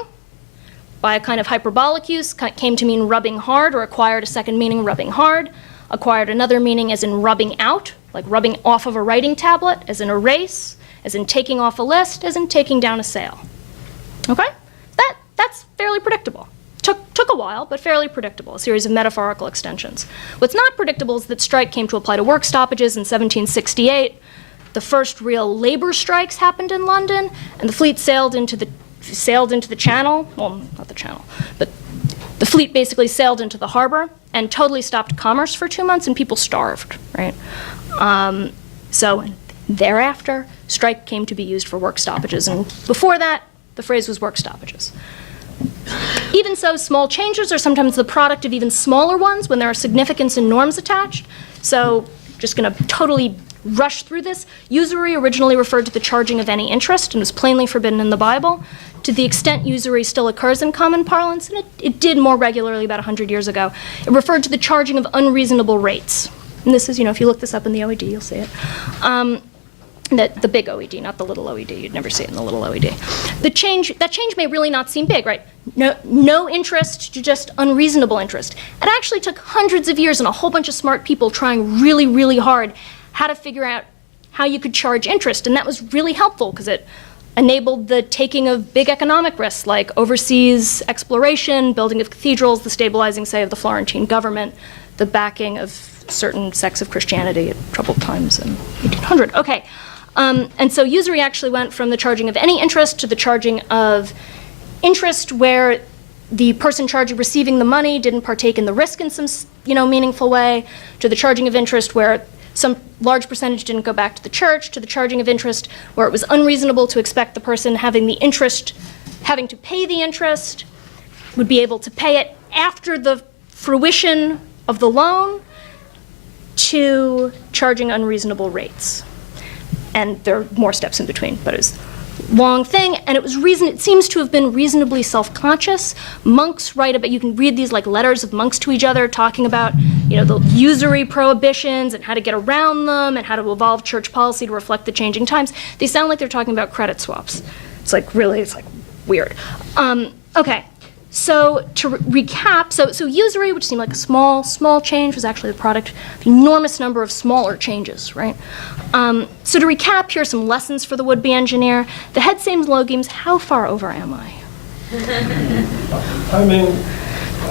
by a kind of hyperbolic use, came to mean rubbing hard, or acquired a second meaning, rubbing hard, acquired another meaning as in rubbing out, like rubbing off of a writing tablet, as in erase, as in taking off a list, as in taking down a sail. Okay? That's fairly predictable. Took a while, but fairly predictable, a series of metaphorical extensions. What's not predictable is that strike came to apply to work stoppages in 1768. The first real labor strikes happened in London, and the fleet sailed into the channel, well, not the channel, but the fleet basically sailed into the harbor and totally stopped commerce for 2 months, and people starved, right? So thereafter, strike came to be used for work stoppages, and before that, the phrase was work stoppages. Even so, small changes are sometimes the product of even smaller ones when there are significance and norms attached. So just going to totally rush through this. Usury originally referred to the charging of any interest and was plainly forbidden in the Bible. To the extent usury still occurs in common parlance, and it did more regularly about 100 years ago, it referred to the charging of unreasonable rates. And this is, if you look this up in the OED, you'll see it. The big OED, not the little OED. You'd never see it in the little OED. That change may really not seem big, right? No interest to just unreasonable interest. It actually took hundreds of years and a whole bunch of smart people trying really, really hard how to figure out how you could charge interest. And that was really helpful because it enabled the taking of big economic risks like overseas exploration, building of cathedrals, the stabilizing, say, of the Florentine government, the backing of certain sects of Christianity at troubled times in 1800. Okay. And so usury actually went from the charging of any interest to the charging of interest where the person receiving the money didn't partake in the risk in some meaningful way, to the charging of interest where some large percentage didn't go back to the church, to the charging of interest where it was unreasonable to expect the person having to pay the interest would be able to pay it after the fruition of the loan, to charging unreasonable rates. And there are more steps in between, but it was a long thing, and it seems to have been reasonably self-conscious. Monks write about, you can read these like letters of monks to each other talking about, the usury prohibitions and how to get around them and how to evolve church policy to reflect the changing times. They sound like they're talking about credit swaps. It's like weird. Okay. So to recap, so usury, which seemed like a small change, was actually the product of an enormous number of smaller changes, right? So to recap, here are some lessons for the would-be engineer. The head sames logemes, how far over am I? I mean...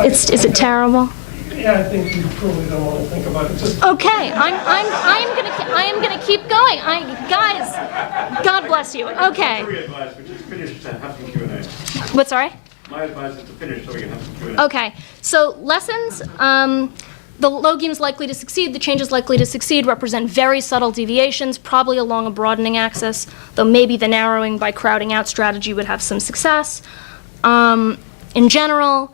Is it terrible? Yeah, I think you probably don't want to think about it. Just okay, I am gonna keep going. Guys, God bless you. Okay. Advice, which is finished, have some Q&A. What, sorry? My advice is to finish so we can have some Q&A. Okay, so lessons. The logemes likely to succeed, the changes likely to succeed represent very subtle deviations, probably along a broadening axis, though maybe the narrowing by crowding out strategy would have some success. In general,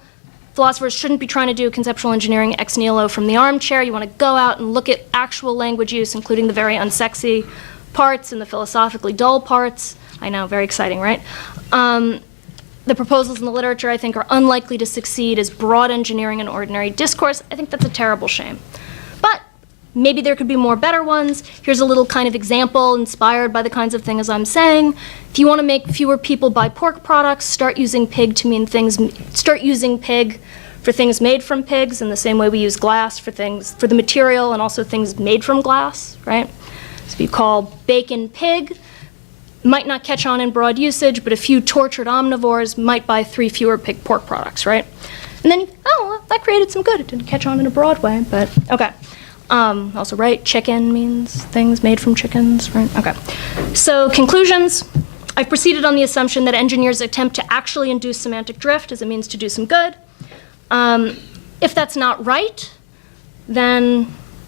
philosophers shouldn't be trying to do conceptual engineering ex nihilo from the armchair. You want to go out and look at actual language use, including the very unsexy parts and the philosophically dull parts. I know, very exciting, right? The proposals in the literature, I think, are unlikely to succeed as broad engineering and ordinary discourse. I think that's a terrible shame. But maybe there could be more better ones. Here's a little kind of example inspired by the kinds of things I'm saying. If you want to make fewer people buy pork products, start using pig for things made from pigs in the same way we use glass for the material and also things made from glass, right? So if you call bacon pig, might not catch on in broad usage, but a few tortured omnivores might buy 3 fewer pig pork products, right? And then, well, that created some good. It didn't catch on in a broad way, but okay. Also, right, chicken means things made from chickens, right? Okay. So conclusions. I've proceeded on the assumption that engineers attempt to actually induce semantic drift as a means to do some good. If that's not right, then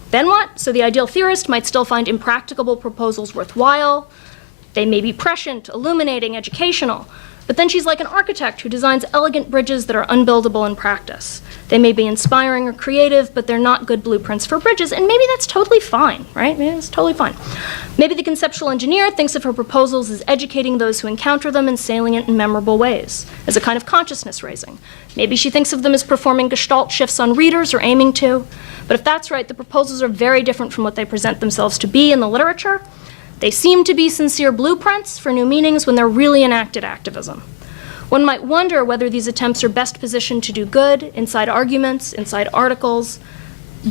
what? So the ideal theorist might still find impracticable proposals worthwhile. They may be prescient, illuminating, educational. But then she's like an architect who designs elegant bridges that are unbuildable in practice. They may be inspiring or creative, but they're not good blueprints for bridges, and maybe that's totally fine, right? Maybe that's totally fine. Maybe the conceptual engineer thinks of her proposals as educating those who encounter them in salient and memorable ways, as a kind of consciousness raising. Maybe she thinks of them as performing gestalt shifts on readers or aiming to. But if that's right, the proposals are very different from what they present themselves to be in the literature. They seem to be sincere blueprints for new meanings when they're really enacted activism. One might wonder whether these attempts are best positioned to do good inside arguments, inside articles,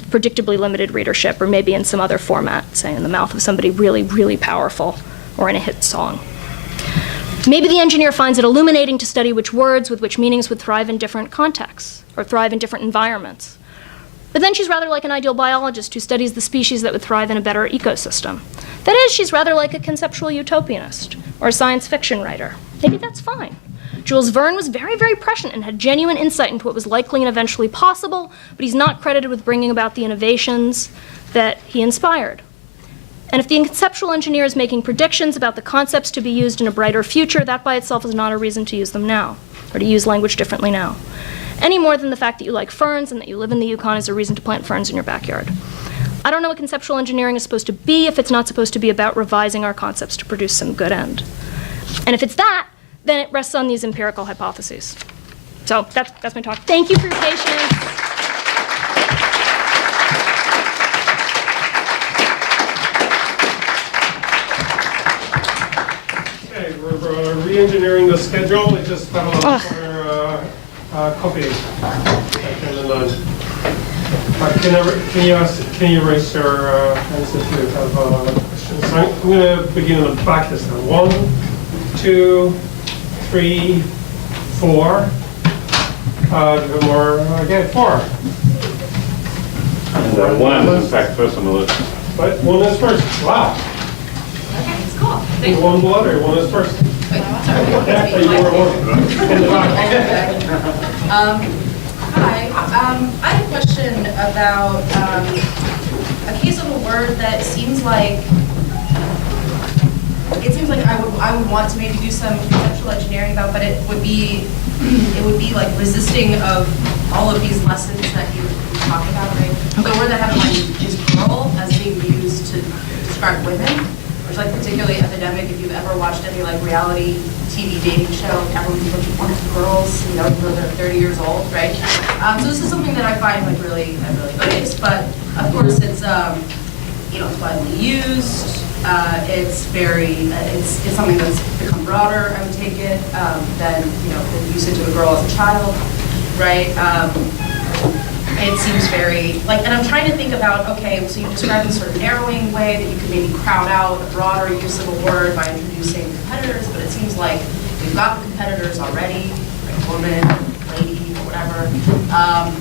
predictably limited readership, or maybe in some other format, say in the mouth of somebody really, really powerful, or in a hit song. Maybe the engineer finds it illuminating to study which words with which meanings would thrive in different contexts, or thrive in different environments. But then she's rather like an ideal biologist who studies the species that would thrive in a better ecosystem. That is, she's rather like a conceptual utopianist, or a science fiction writer. Maybe that's fine. Jules Verne was very, very prescient and had genuine insight into what was likely and eventually possible, but he's not credited with bringing about the innovations that he inspired. And if the conceptual engineer is making predictions about the concepts to be used in a brighter future, that by itself is not a reason to use them now, or to use language differently now. Any more than the fact that you like ferns and that you live in the Yukon is a reason to plant ferns in your backyard. I don't know what conceptual engineering is supposed to be if it's not supposed to be about revising our concepts to produce some good end. And if it's that, then it rests on these empirical hypotheses. So that's my talk. Thank you for your patience. Okay, we're re-engineering the schedule. We just got a lot for copy. Can you raise your hands if you have questions? So I'm going to begin in the back this time. 1, 2, 3, 4. Do more again. 4. And one is in fact first on the list. But 1 is first. Wow. Okay, it's cool. Thank you. One blood or 1 is first. Wait, sorry. Yeah, you were one. In the back. Hi. I had a question about a case of a word that seems like I would want to maybe do some conceptual engineering about, but it would be like resisting of all of these lessons that you talk about, right? The word that I have in mind is girl as being used to describe women, which is like particularly epidemic if you've ever watched any like reality TV dating show. Everyone's looking for girls, you know, even though they're 30 years old, right? So this is something that I find like really nice, but of course it's it's widely used. It's something that's become broader, I would take it, than the usage of a girl as a child, right? It seems very and I'm trying to think about, okay, so you describe this sort of narrowing way that you could maybe crowd out a broader use of a word by introducing competitors, but it seems like we've got the competitors already, like woman, lady, or whatever.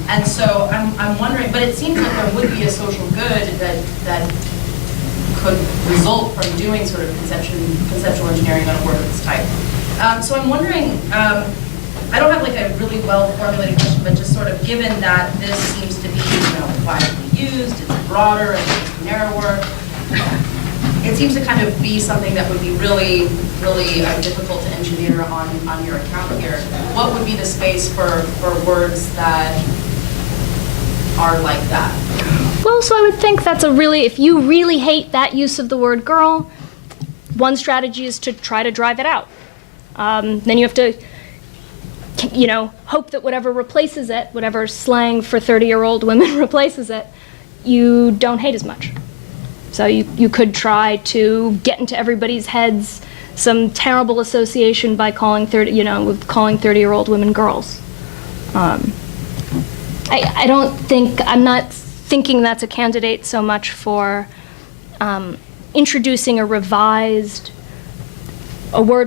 And so I'm wondering, but it seems like there would be a social good that could result from doing sort of conceptual engineering on a word of this type. So I'm wondering, I don't have like a really well-formulated question, but just sort of given that this seems to be widely used, it's broader and it's narrower, it seems to kind of be something that would be really, really difficult to engineer on your account here. What would be the space for words that are like that? Well, so I would think that's if you really hate that use of the word girl, one strategy is to try to drive it out. Then you have to, hope that whatever replaces it, whatever slang for 30-year-old women replaces it, you don't hate as much. So you could try to get into everybody's heads some terrible association by calling 30-year-old women girls. I'm not thinking that's a candidate so much for introducing a word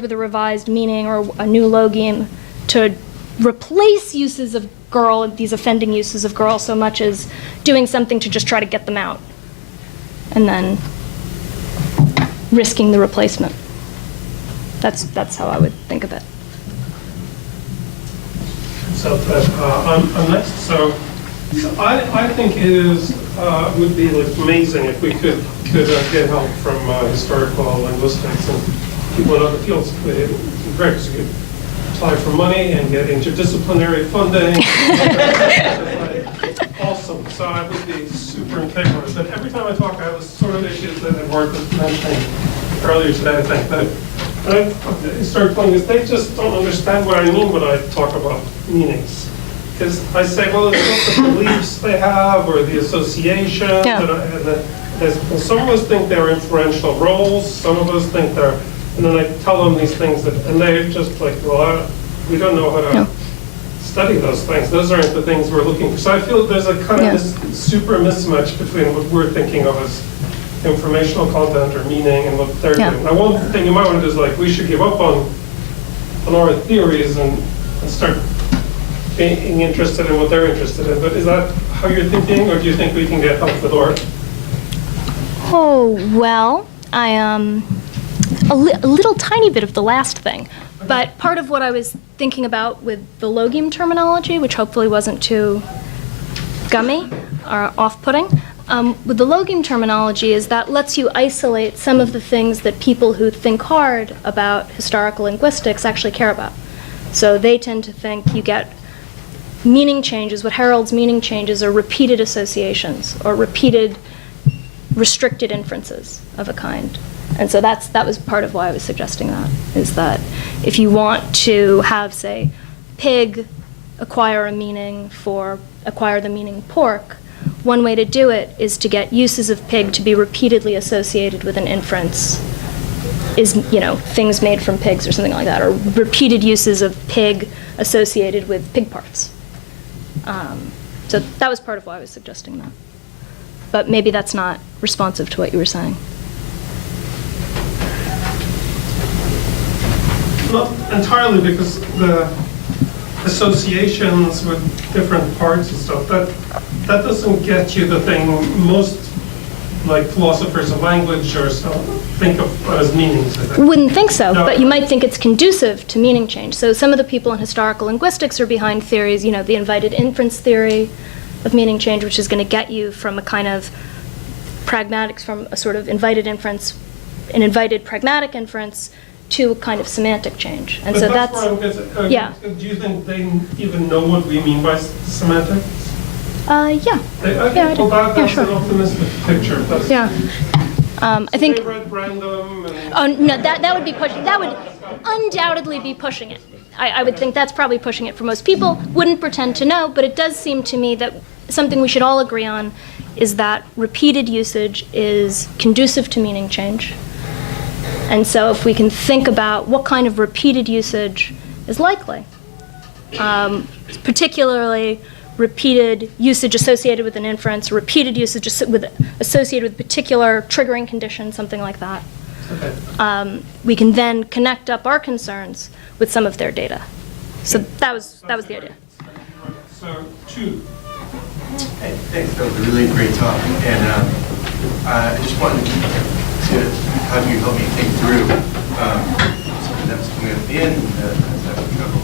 with a revised meaning or a new logeme to replace uses of girl, these offending uses of girl, so much as doing something to just try to get them out and then risking the replacement. That's how I would think of it. So I'm next. So I think it would be amazing if we could get help from historical linguistics and people in other fields. Great, apply for money and get interdisciplinary funding. Awesome. So I would be super in favor of it. But every time I talk, I have the sort of issues that Edward was mentioning earlier today, I think, that I started playing is they just don't understand what I mean when I talk about meanings. Because I say, well, it's not the beliefs they have or the associations. Yeah. And some of us think they're inferential roles, some of us think they're, and then I tell them these things that, and they're just like, well, we don't know how to study those things. Those aren't the things we're looking for. So I feel there's a kind of this super mismatch between what we're thinking of as informational content or meaning and what they're doing. Now, one thing you might want to do is like, we should give up on our theories and start being interested in what they're interested in. But is that how you're thinking, or do you think we can get help with art? Oh, well, a little tiny bit of the last thing. But part of what I was thinking about with the logeme terminology, which hopefully wasn't too gummy or off-putting, with the logeme terminology is that lets you isolate some of the things that people who think hard about historical linguistics actually care about. So they tend to think you get meaning changes, what heralds meaning changes are repeated associations or repeated restricted inferences of a kind. And so that was part of why I was suggesting that, is that if you want to have, say, pig acquire a meaning for acquire the meaning pork, one way to do it is to get uses of pig to be repeatedly associated with an inference is, things made from pigs or something like that, or repeated uses of pig associated with pig parts. So that was part of why I was suggesting that. But maybe that's not responsive to what you were saying. Not entirely, because the associations with different parts and stuff, that doesn't get you the thing most like philosophers of language or so think of as meanings, I think. Wouldn't think so, No. but you might think it's conducive to meaning change. So some of the people in historical linguistics are behind theories, the invited inference theory of meaning change, which is going to get you from a kind of pragmatics, from a sort of invited inference, an invited pragmatic inference, to a kind of semantic change. And But so that's where I'm getting, yeah. Do you think they even know what we mean by semantics? Yeah. Okay, Yeah, I do. well, that's Yeah, sure. an optimistic picture. That's, Yeah. I think. They read random and Oh no, that would be pushing. That would undoubtedly be pushing it. I would think that's probably pushing it for most people. Wouldn't pretend to know, but it does seem to me that something we should all agree on is that repeated usage is conducive to meaning change. And so if we can think about what kind of repeated usage is likely, particularly repeated usage associated with an inference, repeated usage associated with particular triggering conditions, something like that. okay. We can then connect up our concerns with some of their data. So that was the idea. So, 2. Hey, thanks. That was a really great talk. And I just wanted to have you help me think through something that was coming up at the end that I have trouble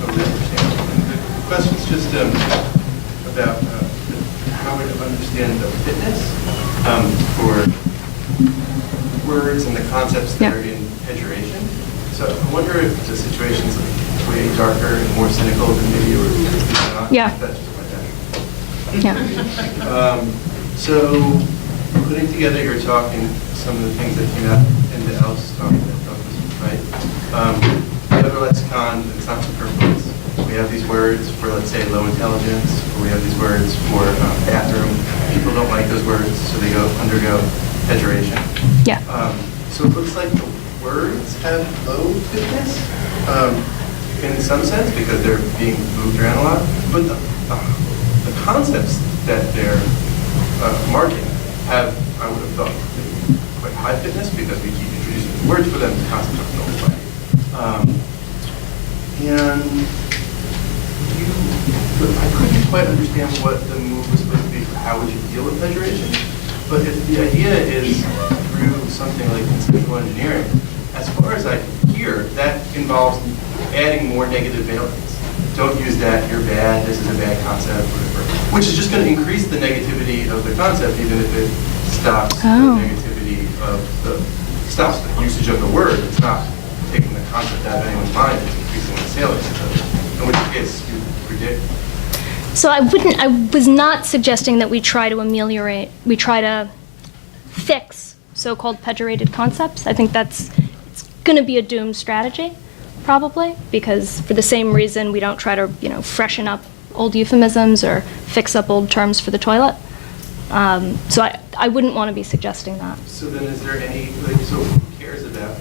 totally understanding. And the question's just about how to understand the fitness for words and the concepts that are in pejoration. So I wonder if the situation's way darker and more cynical than maybe you were not. Yeah. That's just my passion. Yeah. So putting together your talk and some of the things that came out in the Alice's talk, right? We have a lexicon that's not superfluous. We have these words for, let's say, low intelligence, or we have these words for bathroom. People don't like those words, so they undergo pejoration. Yeah. So it looks like the words have low fitness in some sense because they're being moved around a lot, but the concepts that they're marking have, I would have thought, quite high fitness because we keep introducing words for them, the concepts are nullified. And I couldn't quite understand what the move was supposed to be for how would you deal with pejoration, but if the idea is through something like conceptual engineering, as far as I hear, that involves adding more negative valence. Don't use that, you're bad, this is a bad concept, whatever. Which is just going to increase the negativity of the concept, even if it stops the negativity of stops the usage of the word. It's not taking the concept to have anyone's mind, it's increasingly salient. So in which case, you predict. So I was not suggesting that we try to fix so-called pejorated concepts. I think it's going to be a doomed strategy, probably, because for the same reason we don't try to, freshen up old euphemisms or fix up old terms for the toilet. So I wouldn't want to be suggesting that. So then is there any, so who cares about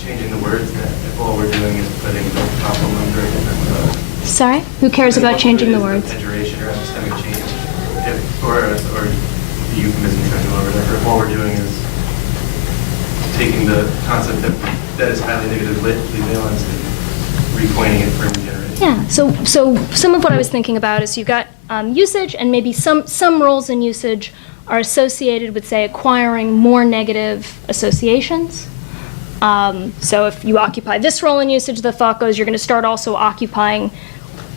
changing the words that if all we're doing is putting the complement or a different Sorry? Who cares about changing the words? Pejoration or epistemic change, or the euphemism trend or whatever. If all we're doing is taking the concept that is highly negatively valenced and recoining it for a new generation. Yeah. So some of what I was thinking about is you've got usage, and maybe some roles in usage are associated with, say, acquiring more negative associations. So if you occupy this role in usage, the thought goes you're going to start also occupying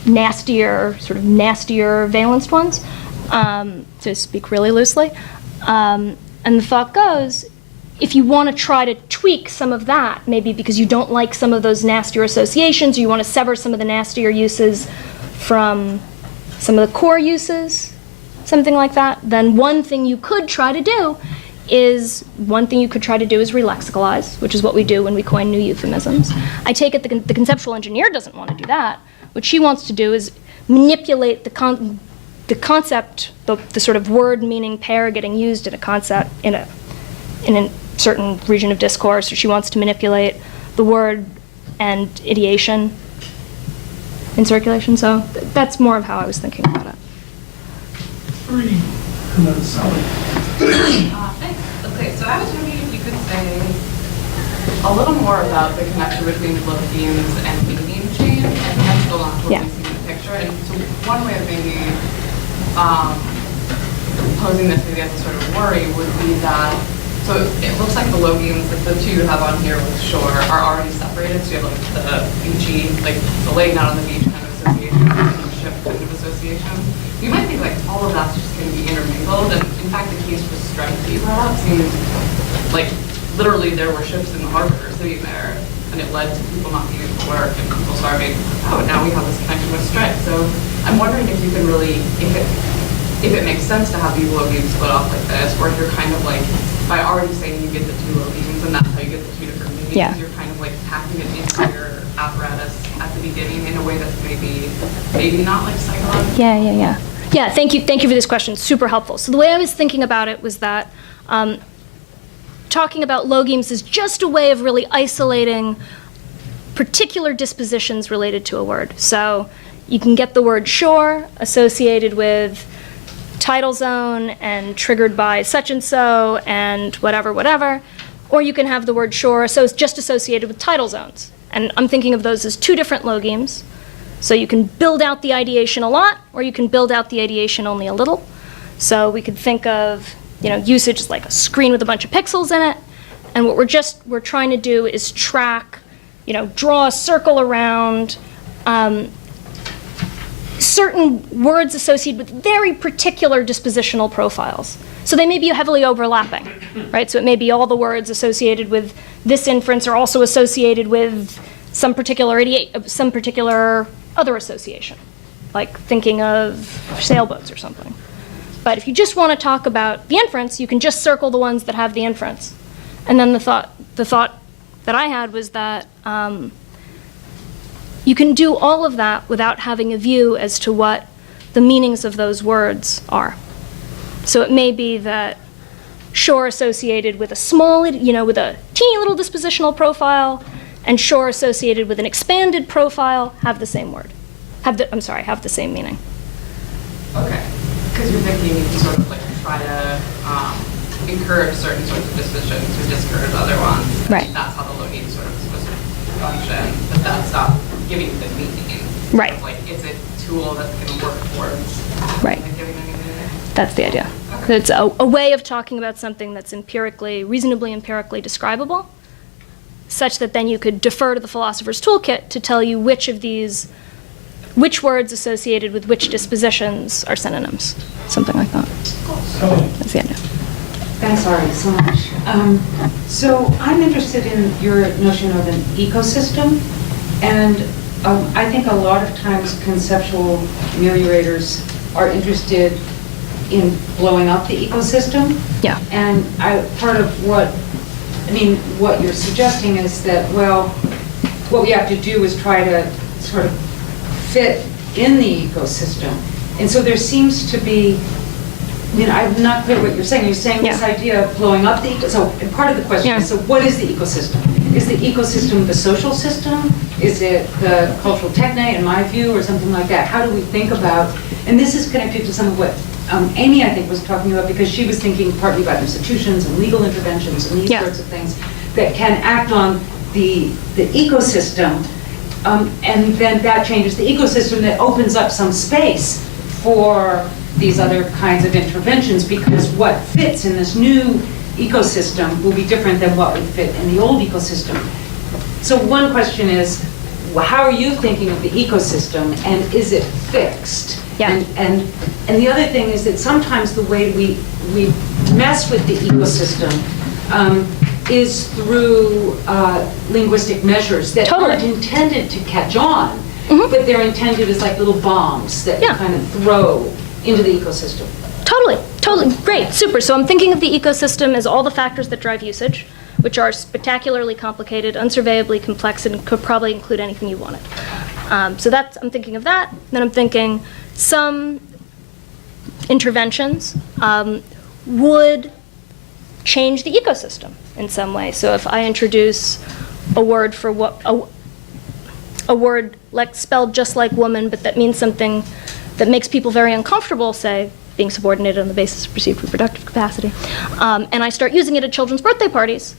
nastier valenced ones, to speak really loosely. And the thought goes, if you want to try to tweak some of that, maybe because you don't like some of those nastier associations, or you want to sever some of the nastier uses from some of the core uses, something like that, then one thing you could try to do is relexicalize, which is what we do when we coin new euphemisms. I take it the conceptual engineer doesn't want to do that. What she wants to do is manipulate the concept, the sort of word meaning pair getting used in a concept in a certain region of discourse, or she wants to manipulate the word and ideation in circulation. So that's more of how I was thinking about it. 3, and then Sally. Thanks. Okay, so I was wondering if you could say a little more about the connection between logothemes and meaning change, and that's still not what we see in the picture. And so one way of maybe posing this maybe as a sort of worry would be that, so it looks like the logemes, like the two you have on here with shore, are already separated. So you have like the beachy, like the laying out on the beach kind of association, and the ship kind of association. You might think like all of that's just going to be intermingled, and in fact the case for strike that you brought up seems like literally there were ships in the harbor sitting there, and it led to people not being able to work and people starving. Oh, now we have this connection with strike. So I'm wondering if you can really, if it makes sense to have these logemes split off like this, or if you're kind of like, by already saying you get the two logemes and that's how you get the two different meanings, you're kind of like packing it into your apparatus at the beginning in a way that's maybe not like psychological. Yeah, thank you for this question. Super helpful. So the way I was thinking about it was that talking about logemes is just a way of really isolating particular dispositions related to a word. So you can get the word shore associated with tidal zone and triggered by such and so and whatever, or you can have the word shore just associated with tidal zones. And I'm thinking of those as two different logemes. So you can build out the ideation a lot, or you can build out the ideation only a little. So we could think of, usage as like a screen with a bunch of pixels in it. And what we're trying to do is track, draw a circle around certain words associated with very particular dispositional profiles. So they may be heavily overlapping, right? So it may be all the words associated with this inference are also associated with some particular other association, like thinking of sailboats or something. But if you just want to talk about the inference, you can just circle the ones that have the inference. And then the thought that I had was that you can do all of that without having a view as to what the meanings of those words are. So it may be that shore associated with a small, with a teeny little dispositional profile, and shore associated with an expanded profile have the same word. Have the same meaning. Okay, because you're thinking you can sort of like try to encourage certain sorts of dispositions or discourage other ones. Right. That's how the logeme sort of is supposed to function, but that's not giving the meaning. Right. It's like it's a tool that's going to work towards Right. giving a meaning. That's the idea. Okay. It's a way of talking about something that's reasonably empirically describable, such that then you could defer to the philosopher's toolkit to tell you which words associated with which dispositions are synonyms, something like that. Sally. That's the idea. Thanks, Ari, so much. So I'm interested in your notion of an ecosystem, and I think a lot of times conceptual ameliorators are interested in blowing up the ecosystem. Yeah. And part of what you're suggesting is that, well, what we have to do is try to sort of fit in the ecosystem. And so there seems to be, I'm not clear what you're saying. You're saying this Yeah. idea of blowing up the ecosystem. So, and part of the question Yeah. is, so what is the ecosystem? Is the ecosystem the social system? Is it the cultural techne, in my view, or something like that? How do we think about, and this is connected to some of what Amy, I think, was talking about, because she was thinking partly about institutions and legal interventions and these Yeah. sorts of things that can act on the ecosystem, and then that changes the ecosystem, that opens up some space for these other kinds of interventions, because what fits in this new ecosystem will be different than what would fit in the old ecosystem. So one question is, how are you thinking of the ecosystem, and is it fixed? Yeah. And the other thing is that sometimes the way we mess with the ecosystem is through linguistic measures that Totally. aren't intended to catch on, but they're intended as like little bombs that you Yeah. kind of throw into the ecosystem. Totally, totally. Great, super. So I'm thinking of the ecosystem as all the factors that drive usage, which are spectacularly complicated, unsurveyably complex, and could probably include anything you wanted. So I'm thinking of that. Then I'm thinking some interventions would change the ecosystem in some way. So if I introduce a word for a word like spelled just like woman, but that means something that makes people very uncomfortable, say being subordinated on the basis of perceived reproductive capacity, and I start using it at children's birthday parties,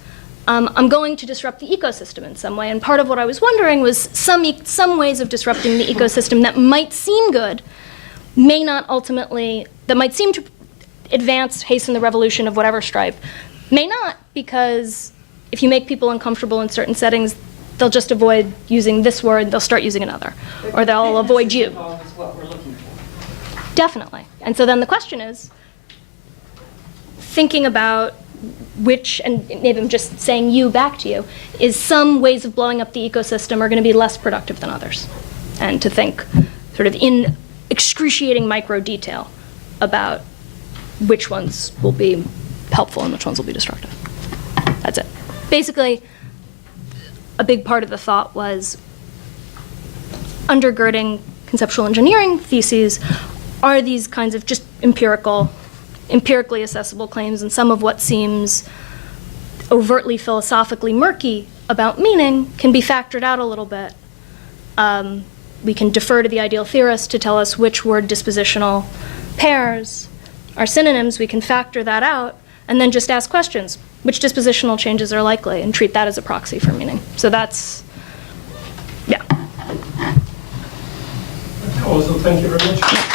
I'm going to disrupt the ecosystem in some way. And part of what I was wondering was some ways of disrupting the ecosystem that might seem good, may not ultimately, that might seem to advance, hasten the revolution of whatever stripe, may not, because if you make people uncomfortable in certain settings, they'll just avoid using this word, they'll start using another, or they'll avoid you. Is what we're looking for. Definitely. And so then the question is, thinking about which, and maybe I'm just saying you back to you, is some ways of blowing up the ecosystem are going to be less productive than others. And to think sort of in excruciating micro detail about which ones will be helpful and which ones will be destructive. That's it. Basically, a big part of the thought was undergirding conceptual engineering theses are these kinds of just empirically accessible claims, and some of what seems overtly philosophically murky about meaning can be factored out a little bit. We can defer to the ideal theorist to tell us which word dispositional pairs are synonyms. We can factor that out and then just ask questions. Which dispositional changes are likely, and treat that as a proxy for meaning. So that's, yeah. Also, thank you very much.